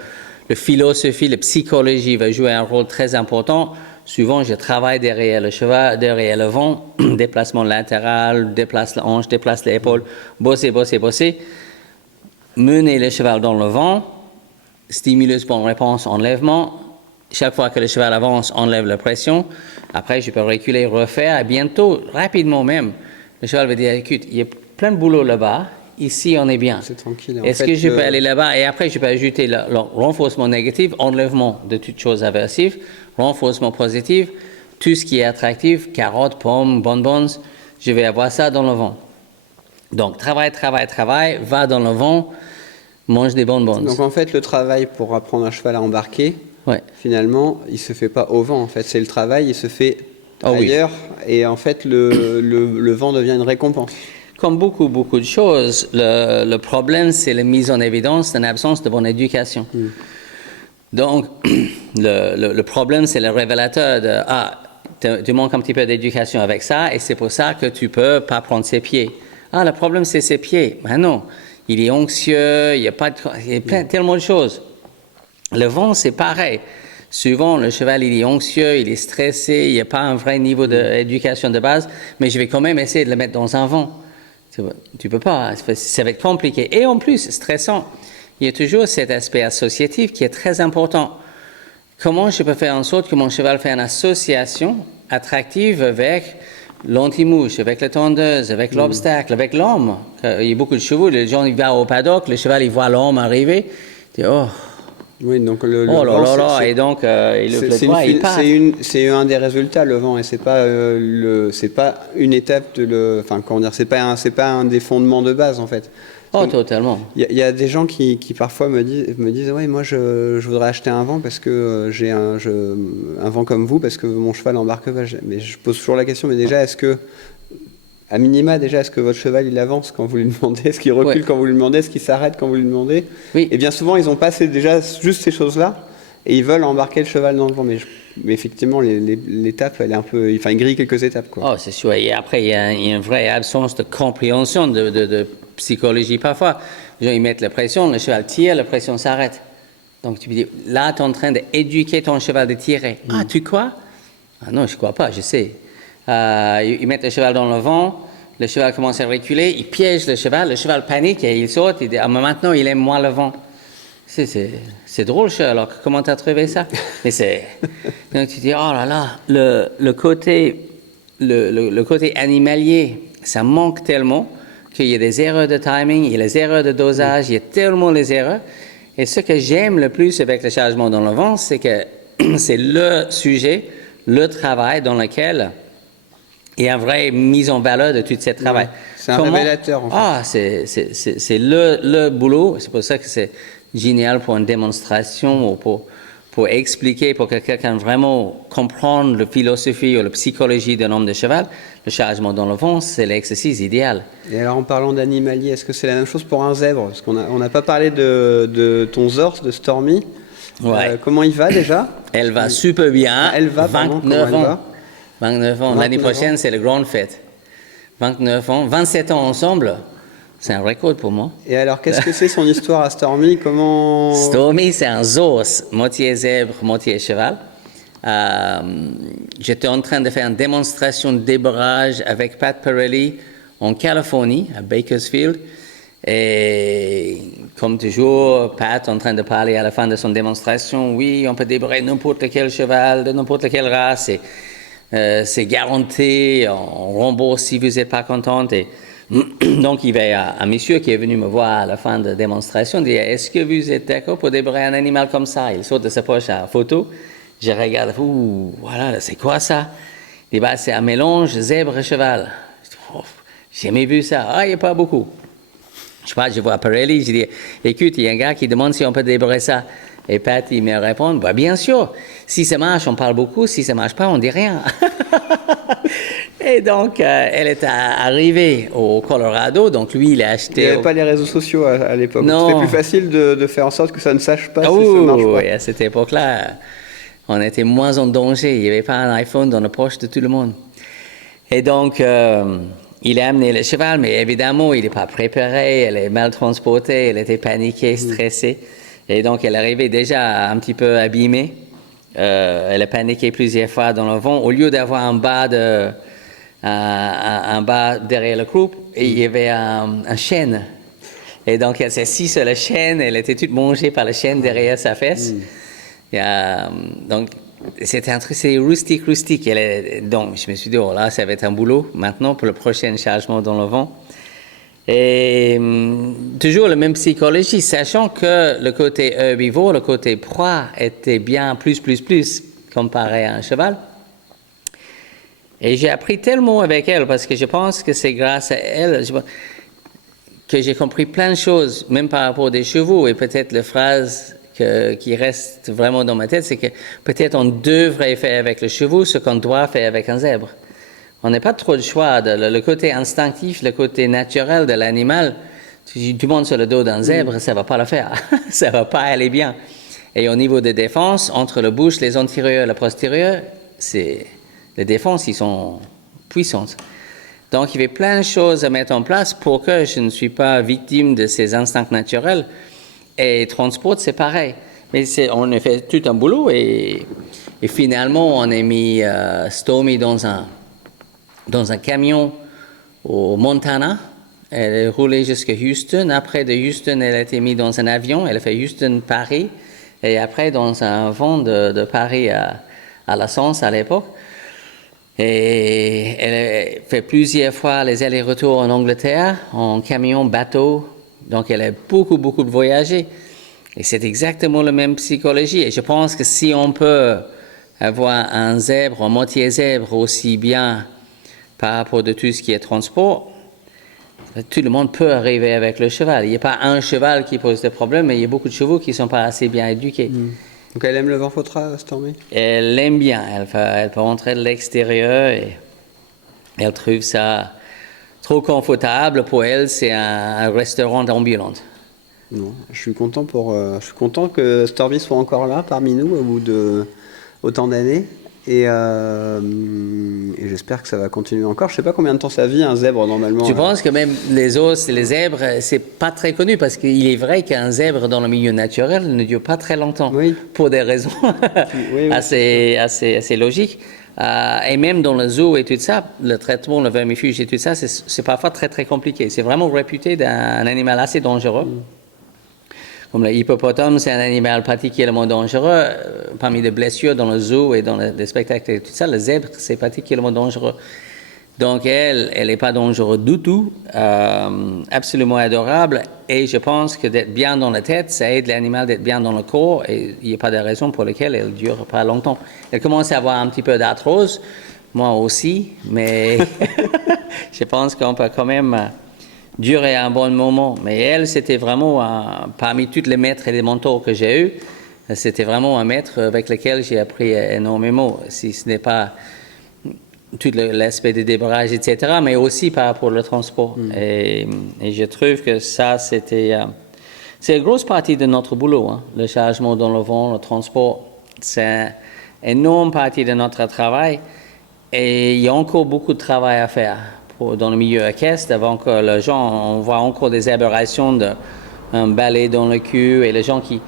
philosophie, la psychologie va jouer un rôle très important. Souvent, je travaille derrière le cheval, derrière le vent, déplacement latéral, déplace la hanche, déplace l'épaule, bosser. Mener le cheval dans le vent, stimulus, bonne réponse, enlèvement. Chaque fois que le cheval avance, enlève la pression. Après, je peux reculer, refaire. Et bientôt, rapidement même, le cheval va dire, écoute, il y a plein de boulot là-bas. Ici, on est bien. C'est tranquille. Est-ce que je peux aller là-bas? Et après, je peux ajouter le renforcement négatif, enlèvement de toutes choses aversives, renforcement positif, tout ce qui est attractif, carottes, pommes, bonbons, je vais avoir ça dans le vent. Donc, travail, va dans le vent, mange des bonbons. Donc, en fait, le travail pour apprendre un cheval à embarquer, finalement, il ne se fait pas au vent. En fait, c'est le travail, il se fait ailleurs. Oui. Et en fait, le vent devient une récompense. Comme beaucoup de choses, le problème, c'est la mise en évidence d'une absence de bonne éducation. Donc, le problème, c'est le révélateur de tu manques un petit peu d'éducation avec ça, et c'est pour ça que tu peux pas prendre ses pieds. Le problème, c'est ses pieds. Ben non, il est anxieux, il y a tellement de choses. Le vent, c'est pareil. Souvent, le cheval, il est anxieux, il est stressé, il n'y a pas un vrai niveau d'éducation de base, mais je vais quand même essayer de le mettre dans un vent. Tu peux pas, ça va être compliqué. Et en plus, stressant, il y a toujours cet aspect associatif qui est très important. Comment je peux faire en sorte que mon cheval fasse une association attractive avec l'anti-mouche, avec la tondeuse, avec l'obstacle, avec l'homme? Il y a beaucoup de chevaux, les gens ils vont au paddock, le cheval il voit l'homme arriver, il dit oui, donc et donc il le plaidoie, il passe. C'est un des résultats, le vent, et c'est pas une étape c'est pas un des fondements de base en fait. Totalement. Il y a des gens qui parfois me disent ouais, moi je voudrais acheter un vent parce que j'ai un vent comme vous parce que mon cheval embarque pas. Mais je pose toujours la question, mais déjà est-ce que votre cheval il avance quand vous lui demandez? Est-ce qu'il recule quand vous lui demandez? Est-ce qu'il s'arrête quand vous lui demandez? Oui. Et bien souvent, ils ont passé déjà juste ces choses-là et ils veulent embarquer le cheval dans le vent. Mais effectivement, l'étape, elle est un peu... Enfin, il grille quelques étapes, quoi. C'est sûr. Et après, il y a une vraie absence de compréhension de psychologie parfois. Les gens, ils mettent la pression, le cheval tire, la pression s'arrête. Donc, tu me dis, là, tu es en train d'éduquer ton cheval de tirer. Tu crois? Non, je ne crois pas, je sais. Ils mettent le cheval dans le vent, le cheval commence à reculer, ils piègent le cheval panique et il saute, il dit mais maintenant il aime moins le vent. C'est drôle, Sherlock, comment tu as trouvé ça? Donc tu dis oh là là, le côté animalier, ça manque tellement qu'il y a des erreurs de timing, il y a des erreurs de dosage, il y a tellement les erreurs. Et ce que j'aime le plus avec le chargement dans le vent, c'est que c'est le sujet, le travail dans lequel il y a une vraie mise en valeur de tout ce travail. Ouais, c'est un révélateur, en fait. C'est le boulot. C'est pour ça que c'est génial pour une démonstration ou pour expliquer, pour que quelqu'un vraiment comprenne la philosophie ou la psychologie d'un homme de cheval. Le chargement dans le vent, c'est l'exercice idéal. Et alors, en parlant d'animalier, est-ce que c'est la même chose pour un zèbre? Parce qu'on n'a pas parlé de ton Zorse, de Stormy. Ouais. Comment il va déjà? Elle va super bien. Elle va, 29 ans. 29 ans. L'année prochaine, c'est la grande fête. 29 ans, 27 ans ensemble. C'est un record pour moi. Et alors, qu'est-ce que c'est son histoire à Stormy? Comment... Stormy, c'est un Zos, moitié zèbre, moitié cheval. J'étais en train de faire une démonstration de débarrage avec Pat Pirelli en Californie, à Bakersfield. Et comme toujours, Pat en train de parler à la fin de son démonstration, oui, on peut débarrer n'importe quel cheval, de n'importe quelle race, et c'est garanti, on rembourse si vous n'êtes pas contente. Et donc, il y a un monsieur qui est venu me voir à la fin de la démonstration, dit, est-ce que vous êtes d'accord pour débarrer un animal comme ça? Il sort de sa poche à la photo. Je regarde, voilà, c'est quoi ça? Il dit, bah, c'est un mélange zèbre-cheval. J'ai jamais vu ça. Ah, il n'y a pas beaucoup. Je sais pas, je vois Pirelli, je dis, écoute, il y a un gars qui demande si on peut débarrer ça. Et Pat, il me répond, bah, bien sûr. Si ça marche, on parle beaucoup. Si ça marche pas, on dit rien. Et donc, elle est arrivée au Colorado. Donc, lui, il a acheté... Il n'y avait pas les réseaux sociaux à l'époque. Non. C'était plus facile de faire en sorte que ça ne sache pas si ça marche pas. Oui, à cette époque-là, on était moins en danger. Il n'y avait pas un iPhone dans la poche de tout le monde. Et donc, il a amené le cheval, mais évidemment, il n'est pas préparé. Elle est mal transportée. Elle était paniquée, stressée. Et donc, elle arrivait déjà un petit peu abîmée. Elle a paniqué plusieurs fois dans le vent. Au lieu d'avoir un bas derrière le croupe, il y avait un chêne. Et donc, elle s'est assise sur la chaîne. Elle était toute mangée par la chaîne derrière sa fesse. Donc, c'était un truc, c'est rustique. Donc, je me suis dit, oh là, ça va être un boulot maintenant pour le prochain chargement dans le vent. Et toujours la même psychologie, sachant que le côté herbivore, le côté proie était bien plus comparé à un cheval. Et j'ai appris tellement avec elle, parce que je pense que c'est grâce à elle que j'ai compris plein de choses, même par rapport aux chevaux. Et peut-être la phrase qui reste vraiment dans ma tête, c'est que peut-être on devrait faire avec le cheval ce qu'on doit faire avec un zèbre. On n'a pas trop de choix. Le côté instinctif, le côté naturel de l'animal, tu montes sur le dos d'un zèbre, ça ne va pas le faire. Ça ne va pas aller bien. Et au niveau de défense, entre la bouche, les antérieurs et la postérieure, les défenses, ils sont puissantes. Donc, il y avait plein de choses à mettre en place pour que je ne suis pas victime de ces instincts naturels. Et transport, c'est pareil. Mais on a fait tout un boulot et finalement, on a mis Stormy dans un camion au Montana. Elle est roulée jusqu'à Houston. Après de Houston, elle a été mise dans un avion. Elle a fait Houston-Paris. Et après, dans un vent de Paris à La Sens à l'époque. Et elle a fait plusieurs fois les allers-retours en Angleterre, en camion, bateau. Donc, elle a beaucoup voyagé. Et c'est exactement la même psychologie. Et je pense que si on peut avoir un zèbre, un moitié zèbre aussi bien par rapport de tout ce qui est transport, tout le monde peut arriver avec le cheval. Il n'y a pas un cheval qui pose des problèmes, mais il y a beaucoup de chevaux qui ne sont pas assez bien éduqués. Donc elle aime le vent fautra, Stormy? Elle l'aime bien. Elle peut rentrer de l'extérieur et elle trouve ça trop confortable. Pour elle, c'est un restaurant ambulant. Non, je suis content que Stormy soit encore là parmi nous au bout de autant d'années. Et j'espère que ça va continuer encore. Je ne sais pas combien de temps ça vit un zèbre normalement. Je pense que même les os et les zèbres, c'est pas très connu parce qu'il est vrai qu'un zèbre dans le milieu naturel ne dure pas très longtemps, oui. Pour des raisons assez logiques. Et même dans le zoo et tout ça, le traitement, le vermifuge et tout ça, c'est parfois très compliqué. C'est vraiment réputé d'un animal assez dangereux. Comme l'hippopotame, c'est un animal particulièrement dangereux. Parmi les blessures dans le zoo et dans les spectacles et tout ça, le zèbre, c'est particulièrement dangereux. Donc, elle n'est pas dangereuse du tout, absolument adorable. Et je pense que d'être bien dans la tête, ça aide l'animal d'être bien dans le corps. Et il n'y a pas de raison pour laquelle elle ne dure pas longtemps. Elle commence à avoir un petit peu d'arthrose, moi aussi, mais je pense qu'on peut quand même durer un bon moment. Mais elle, c'était vraiment, parmi tous les maîtres et les mentors que j'ai eus, c'était vraiment un maître avec lequel j'ai appris énormément. Si ce n'est pas tout l'aspect des débarrages, etc., mais aussi par rapport au transport. Et je trouve que ça, c'est une grosse partie de notre boulot, hein. Le chargement dans le vent, le transport, c'est une énorme partie de notre travail. Et il y a encore beaucoup de travail à faire dans le milieu équestre, avant que les gens, on voit encore des aberrations d'un balai dans le cul et les gens qui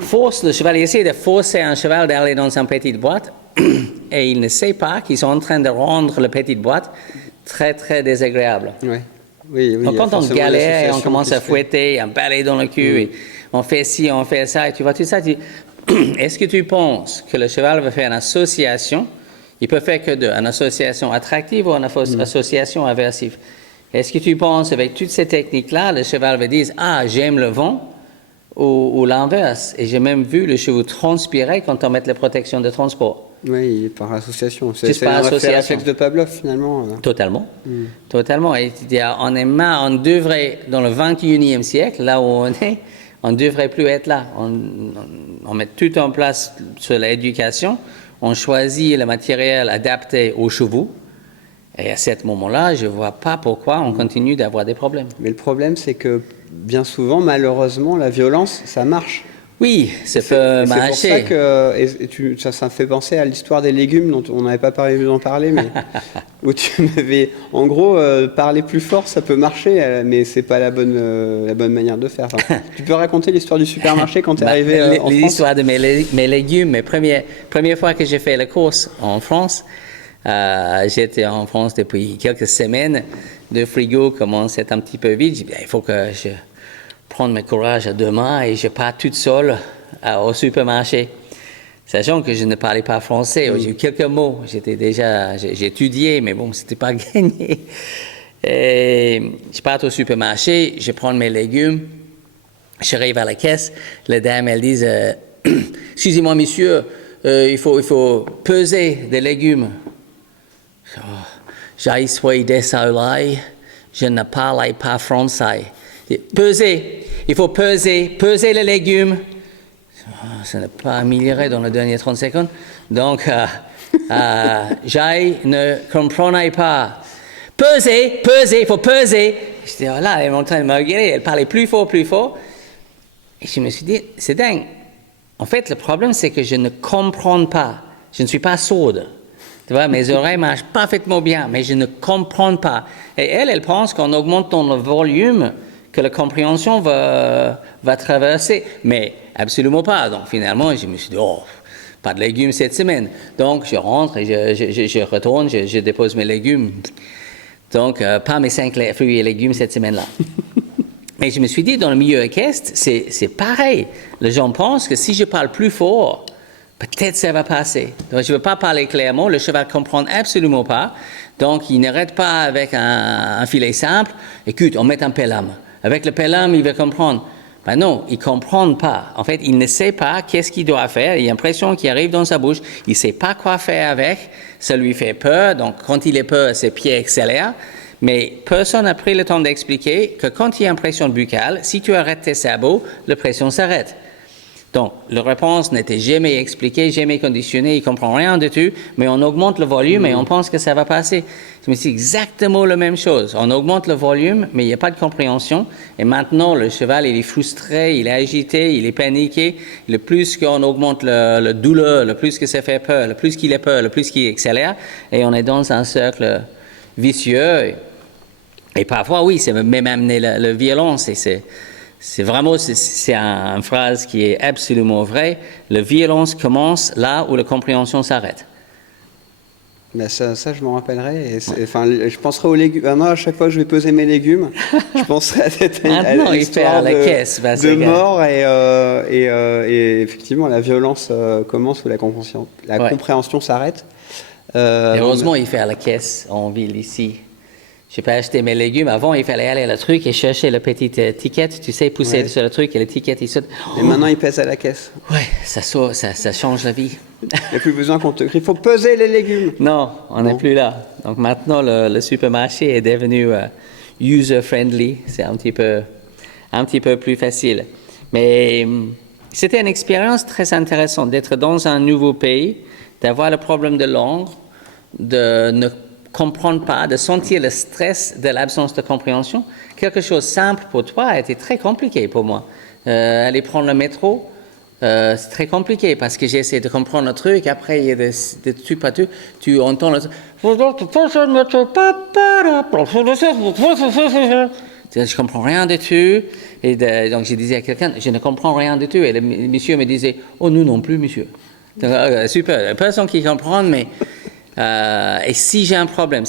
forcent le cheval, ils essaient de forcer un cheval d'aller dans une petite boîte et ils ne savent pas qu'ils sont en train de rendre la petite boîte très très désagréable. Ouais. Oui, Donc quand on galère et on commence à fait. fouetter, un balai dans le cul, et on fait ci, on fait ça, et tu vois tout ça, est-ce que tu penses que le cheval va faire une association? Il peut faire que deux, une association attractive ou une association aversive. Est-ce que tu penses, avec toutes ces techniques-là, le cheval va dire « Ah, j'aime le vent » ou l'inverse? Et j'ai même vu le cheval transpirer quand on met la protection de transport. Oui, par association. Juste par association. C'est réflexe de Pavlov, finalement. Totalement. Totalement. Et on est marre, on devrait, dans le 21e siècle, là où on est, on ne devrait plus être là. On met tout en place sur l'éducation. On choisit le matériel adapté aux chevaux. Et à ce moment-là, je ne vois pas pourquoi on continue d'avoir des problèmes. Mais le problème, c'est que bien souvent, malheureusement, la violence, ça marche. Oui, ça peut marcher. C'est pour ça que ça me fait penser à l'histoire des légumes dont on n'avait pas prévu d'en parler, mais où tu m'avais, en gros, parler plus fort, ça peut marcher, mais c'est pas la bonne manière de faire. Enfin, tu peux raconter l'histoire du supermarché quand tu es arrivé en France? L'histoire de mes légumes, première fois que j'ai fait la course en France, j'étais en France depuis quelques semaines. Le frigo commençait un petit peu vide. J'ai dit, il faut que je prendre mes courage à deux mains et je pars toute seule au supermarché. Sachant que je ne parlais pas français, j'ai eu quelques mots, j'ai étudié, mais bon, c'était pas gagné. Et je pars au supermarché, je prends mes légumes, j'arrive à la caisse, la dame, elle dit excusez-moi monsieur, il faut peser des légumes. Oh, j'ai suis désolé, je ne parle pas français. Peser, il faut peser les légumes. Oh, ça n'a pas amélioré dans les dernières 30 secondes. Donc, je ne comprenais pas. Peser, il faut peser. J'étais là, elle est en train de me regarder, elle parlait plus fort. Et je me suis dit, c'est dingue. En fait, le problème, c'est que je ne comprends pas. Je ne suis pas sourde. Tu vois, mes oreilles marchent parfaitement bien, mais je ne comprends pas. Et elle pense qu'en augmentant le volume, que la compréhension va traverser. Mais absolument pas. Donc finalement, je me suis dit, oh, pas de légumes cette semaine. Donc je rentre et je retourne, je dépose mes légumes. Donc pas mes 5 fruits et légumes cette semaine-là. Mais je me suis dit, dans le milieu équestre, c'est pareil. Les gens pensent que si je parle plus fort, peut-être ça va passer. Donc je ne veux pas parler clairement, le cheval ne comprend absolument pas. Donc il n'arrête pas avec un filet simple. Écoute, on met un pelham. Avec le pelham, il va comprendre. Ben non, il ne comprend pas. En fait, il ne sait pas qu'est-ce qu'il doit faire. Il y a l'impression qu'il arrive dans sa bouche. Il ne sait pas quoi faire avec. Ça lui fait peur. Donc, quand il est peur, ses pieds accélèrent. Mais personne n'a pris le temps d'expliquer que quand il y a une pression buccale, si tu arrêtes tes sabots, la pression s'arrête. Donc, la réponse n'était jamais expliquée, jamais conditionnée, il ne comprend rien du tout, mais on augmente le volume et on pense que ça va passer. C'est exactement la même chose. On augmente le volume, mais il n'y a pas de compréhension. Et maintenant, le cheval, il est frustré, il est agité, il est paniqué. Le plus qu'on augmente le douleur, le plus que ça fait peur, le plus qu'il a peur, le plus qu'il accélère. Et on est dans un cercle vicieux. Et parfois, oui, c'est même amener la violence. Et c'est vraiment, c'est une phrase qui est absolument vraie. La violence commence là où la compréhension s'arrête. Ben ça, je m'en rappellerai. Enfin, je penserai aux légumes. Maintenant, à chaque fois que je vais peser mes légumes, je penserai à cette histoire de mort. Et effectivement, la violence commence où la compréhension s'arrête. Heureusement, il fait à la caisse en ville ici. Je n'ai pas acheté mes légumes. Avant, il fallait aller à le truc et chercher la petite étiquette, tu sais, pousser sur le truc et l'étiquette, il saute. Et maintenant, il pèse à la caisse. Oui, ça change la vie. Il n'y a plus besoin qu'on te crie, il faut peser les légumes. Non, on n'est plus là. Donc maintenant, le supermarché est devenu user-friendly. C'est un petit peu plus facile. Mais c'était une expérience très intéressante d'être dans un nouveau pays, d'avoir le problème de langue, de ne comprendre pas, de sentir le stress de l'absence de compréhension. Quelque chose de simple pour toi a été très compliqué pour moi. Aller prendre le métro, c'est très compliqué parce que j'essaie de comprendre le truc. Après, il y a des trucs partout. Tu entends le truc. Je comprends rien du tout. Et donc, je disais à quelqu'un, je ne comprends rien du tout. Et le monsieur me disait, oh, nous non plus, monsieur. Donc, super, personne qui comprend, mais. Et si j'ai un problème,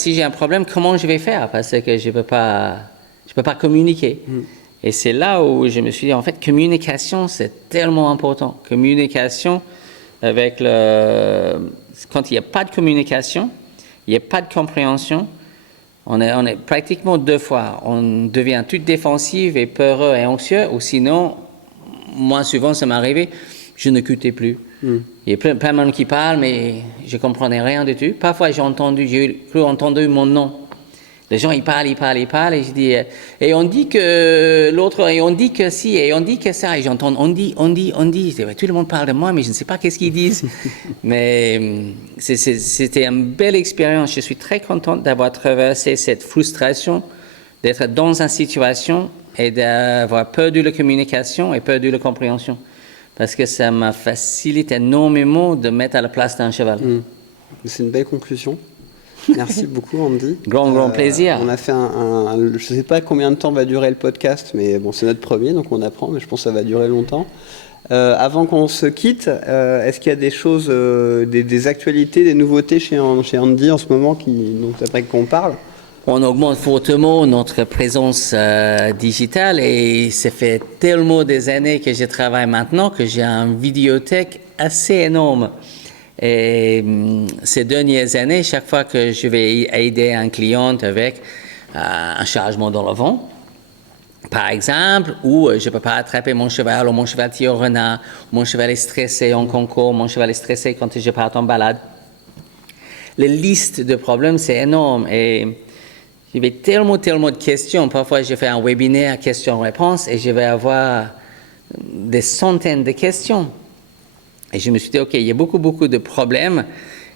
comment je vais faire? Parce que je peux pas communiquer. Et c'est là où je me suis dit, en fait, communication, c'est tellement important. Communication avec quand il n'y a pas de communication, il n'y a pas de compréhension, on est pratiquement deux fois. On devient tout défensif et peureux et anxieux, ou sinon, moi, souvent, ça m'est arrivé, je n'écoutais plus. Il y a plein de monde qui parle, mais je ne comprenais rien du tout. Parfois, j'ai cru entendre mon nom. Les gens, ils parlent, et je dis, et on dit que l'autre, et on dit que si, et on dit que ça, et j'entends, on dit. Je dis, ouais, tout le monde parle de moi, mais je ne sais pas qu'est-ce qu'ils disent. Mais c'était une belle expérience. Je suis très contente d'avoir traversé cette frustration, d'être dans une situation et d'avoir perdu la communication et perdu la compréhension. Parce que ça m'a facilité énormément de mettre à la place d'un cheval. C'est une belle conclusion. Merci beaucoup, Andy. Grand plaisir. On a fait je ne sais pas combien de temps va durer le podcast, mais bon, c'est notre premier, donc on apprend, mais je pense que ça va durer longtemps. Avant qu'on se quitte, est-ce qu'il y a des choses, des actualités, des nouveautés chez Andy en ce moment dont tu aimerais qu'on parle? On augmente fortement notre présence digitale et ça fait tellement des années que je travaille maintenant que j'ai une vidéothèque assez énorme. Et ces dernières années, chaque fois que je vais aider un client avec un chargement dans le vent, par exemple, où je ne peux pas attraper mon cheval, ou mon cheval tire au renard, mon cheval est stressé en concours, mon cheval est stressé quand je pars en balade. La liste de problèmes, c'est énorme. Et j'avais tellement de questions. Parfois, je fais un webinaire questions-réponses et je vais avoir des centaines de questions. Et je me suis dit, OK, il y a beaucoup de problèmes.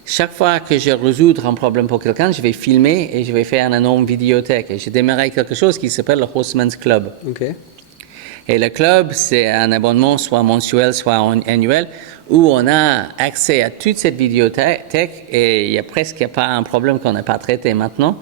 Chaque fois que je résous un problème pour quelqu'un, je vais filmer et je vais faire une énorme vidéothèque. Et j'ai démarré quelque chose qui s'appelle le Horseman's Club. Okay. Et le club, c'est un abonnement soit mensuel, soit annuel, où on a accès à toute cette vidéothèque et il n'y a presque pas un problème qu'on n'a pas traité maintenant.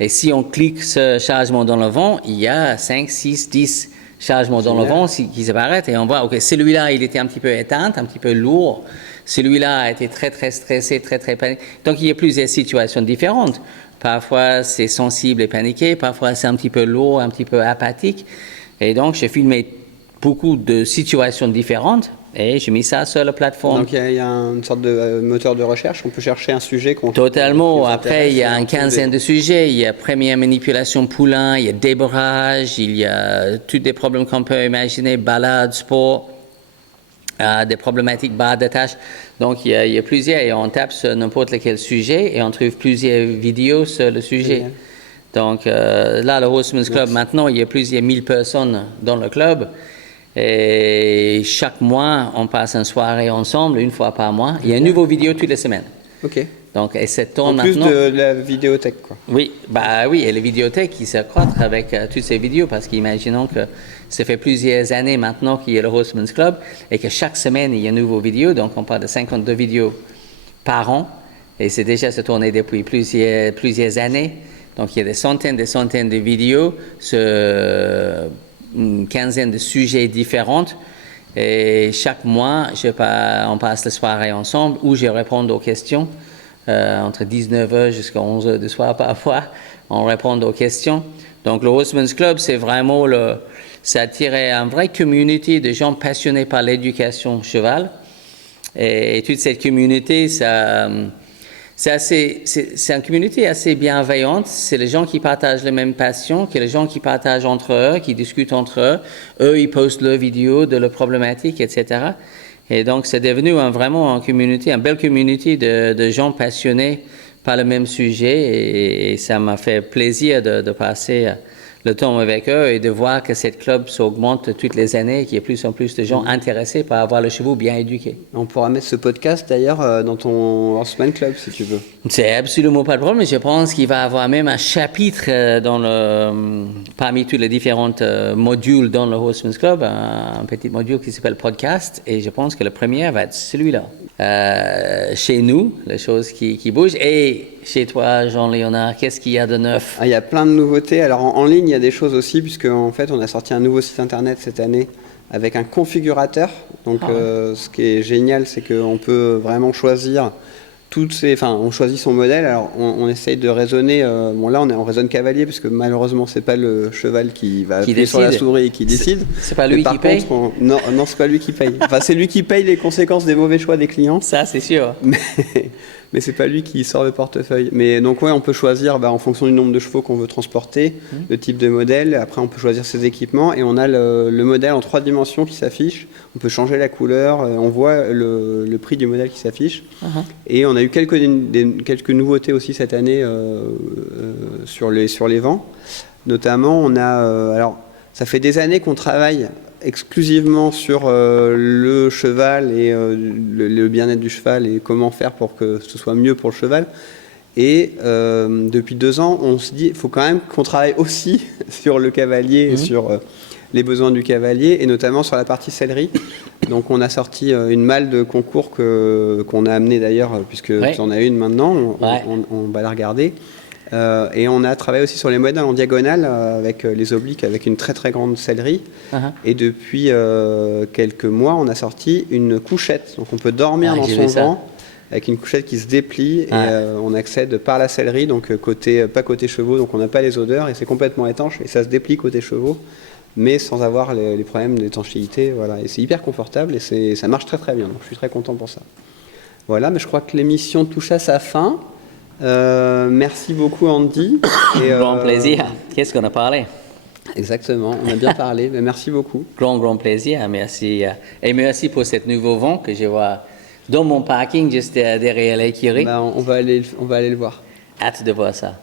Et si on clique ce chargement dans le vent, il y a 5, 6, 10 chargements dans le vent qui s'apparaissent et on voit, OK, celui-là, il était un petit peu éteint, un petit peu lourd. Celui-là a été très stressé, très paniqué. Donc, il y a plusieurs situations différentes. Parfois, c'est sensible et paniqué. Parfois, c'est un petit peu lourd, un petit peu apathique. Et donc, j'ai filmé beaucoup de situations différentes et j'ai mis ça sur la plateforme. Donc, il y a une sorte de moteur de recherche. On peut chercher un sujet qu'on... Totalement. Après, il y a une quinzaine de sujets. Il y a première manipulation poulain, il y a débarrage, il y a tous des problèmes qu'on peut imaginer, balade, sport, des problématiques barres de tâches. Donc, il y a plusieurs et on tape sur n'importe lequel sujet et on trouve plusieurs vidéos sur le sujet. Donc, là, le Horseman's Club, maintenant, il y a plusieurs 1000 personnes dans le club. Et chaque mois, on passe une soirée ensemble, une fois par mois. Il y a une nouvelle vidéo toutes les semaines. OK. Donc, et ça tourne en plus maintenant. de la vidéothèque, quoi. Oui, et la vidéothèque qui s'accroît avec toutes ces vidéos parce qu'imaginons que ça fait plusieurs années maintenant qu'il y a le Horseman's Club et que chaque semaine, il y a une nouvelle vidéo. Donc, on parle de 52 vidéos par an et c'est déjà se tourné depuis plusieurs années. Donc, il y a des centaines de vidéos sur une quinzaine de sujets différents. Et chaque mois, on passe la soirée ensemble où je réponds aux questions. Entre 19h jusqu'à 11h du soir parfois, on répond aux questions. Donc, le Horseman's Club, c'est vraiment ça attire une vraie communauté de gens passionnés par l'éducation cheval. Et toute cette communauté, c'est une communauté assez bienveillante. C'est les gens qui partagent les mêmes passions, que les gens qui partagent entre eux, qui discutent entre eux. Eux, ils postent leurs vidéos de leurs problématiques, etc. Et donc, c'est devenu vraiment une belle communauté de gens passionnés par le même sujet. Et ça m'a fait plaisir de passer le temps avec eux et de voir que cette club s'augmente toutes les années, qu'il y a plus en plus de gens intéressés par avoir le chevaux bien éduqué. On pourra mettre ce podcast d'ailleurs dans ton Horseman Club si tu veux. C'est absolument pas de problème. Je pense qu'il va y avoir même un chapitre parmi tous les différents modules dans le Horseman's Club, un petit module qui s'appelle podcast. Et je pense que le premier va être celui-là. Chez nous, les choses qui bougent. Et chez toi, Jean-Léonard, qu'est-ce qu'il y a de neuf? Il y a plein de nouveautés. Alors en ligne, il y a des choses aussi, puisque en fait, on a sorti un nouveau site internet cette année avec un configurateur. Donc ce qui est génial, c'est qu'on peut vraiment choisir on choisit son modèle. Alors on essaye de raisonner. Là, on raisonne cavalier, parce que malheureusement, c'est pas le cheval qui va appuyer sur la souris et qui décide. C'est pas lui qui paye. Non, c'est pas lui qui paye. Enfin, c'est lui qui paye les conséquences des mauvais choix des clients. Ça, c'est sûr. Mais c'est pas lui qui sort le portefeuille. Mais donc on peut choisir en fonction du nombre de chevaux qu'on veut transporter, le type de modèle. Après, on peut choisir ses équipements et on a le modèle en 3 dimensions qui s'affiche. On peut changer la couleur, on voit le prix du modèle qui s'affiche. Et on a eu quelques nouveautés aussi cette année sur les vents. Notamment, on a ça fait des années qu'on travaille exclusivement sur le cheval et le bien-être du cheval et comment faire pour que ce soit mieux pour le cheval. Et depuis 2 ans, on se dit qu'il faut quand même qu'on travaille aussi sur le cavalier et sur les besoins du cavalier, et notamment sur la partie sellerie. Donc on a sorti une malle de concours qu'on a amenée d'ailleurs, puisque tu en as une maintenant, on va la regarder. Et on a travaillé aussi sur les modèles en diagonale avec les obliques, avec une très très grande sellerie. Et depuis quelques mois, on a sorti une couchette. Donc on peut dormir dans son vent avec une couchette qui se déplie et on accède par la sellerie, donc pas côté chevaux, donc on n'a pas les odeurs et c'est complètement étanche et ça se déplie côté chevaux, mais sans avoir les problèmes d'étanchéité. Voilà. Et c'est hyper confortable et ça marche très très bien. Donc je suis très content pour ça. Voilà, mais je crois que l'émission touche à sa fin. Merci beaucoup Andy. Grand plaisir. Qu'est-ce qu'on a parlé? Exactement, on a bien parlé, mais merci beaucoup. Grand plaisir, merci. Et merci pour cet nouveau vent que je vois dans mon parking juste derrière l'écurie. On va aller le voir. Hâte de voir ça.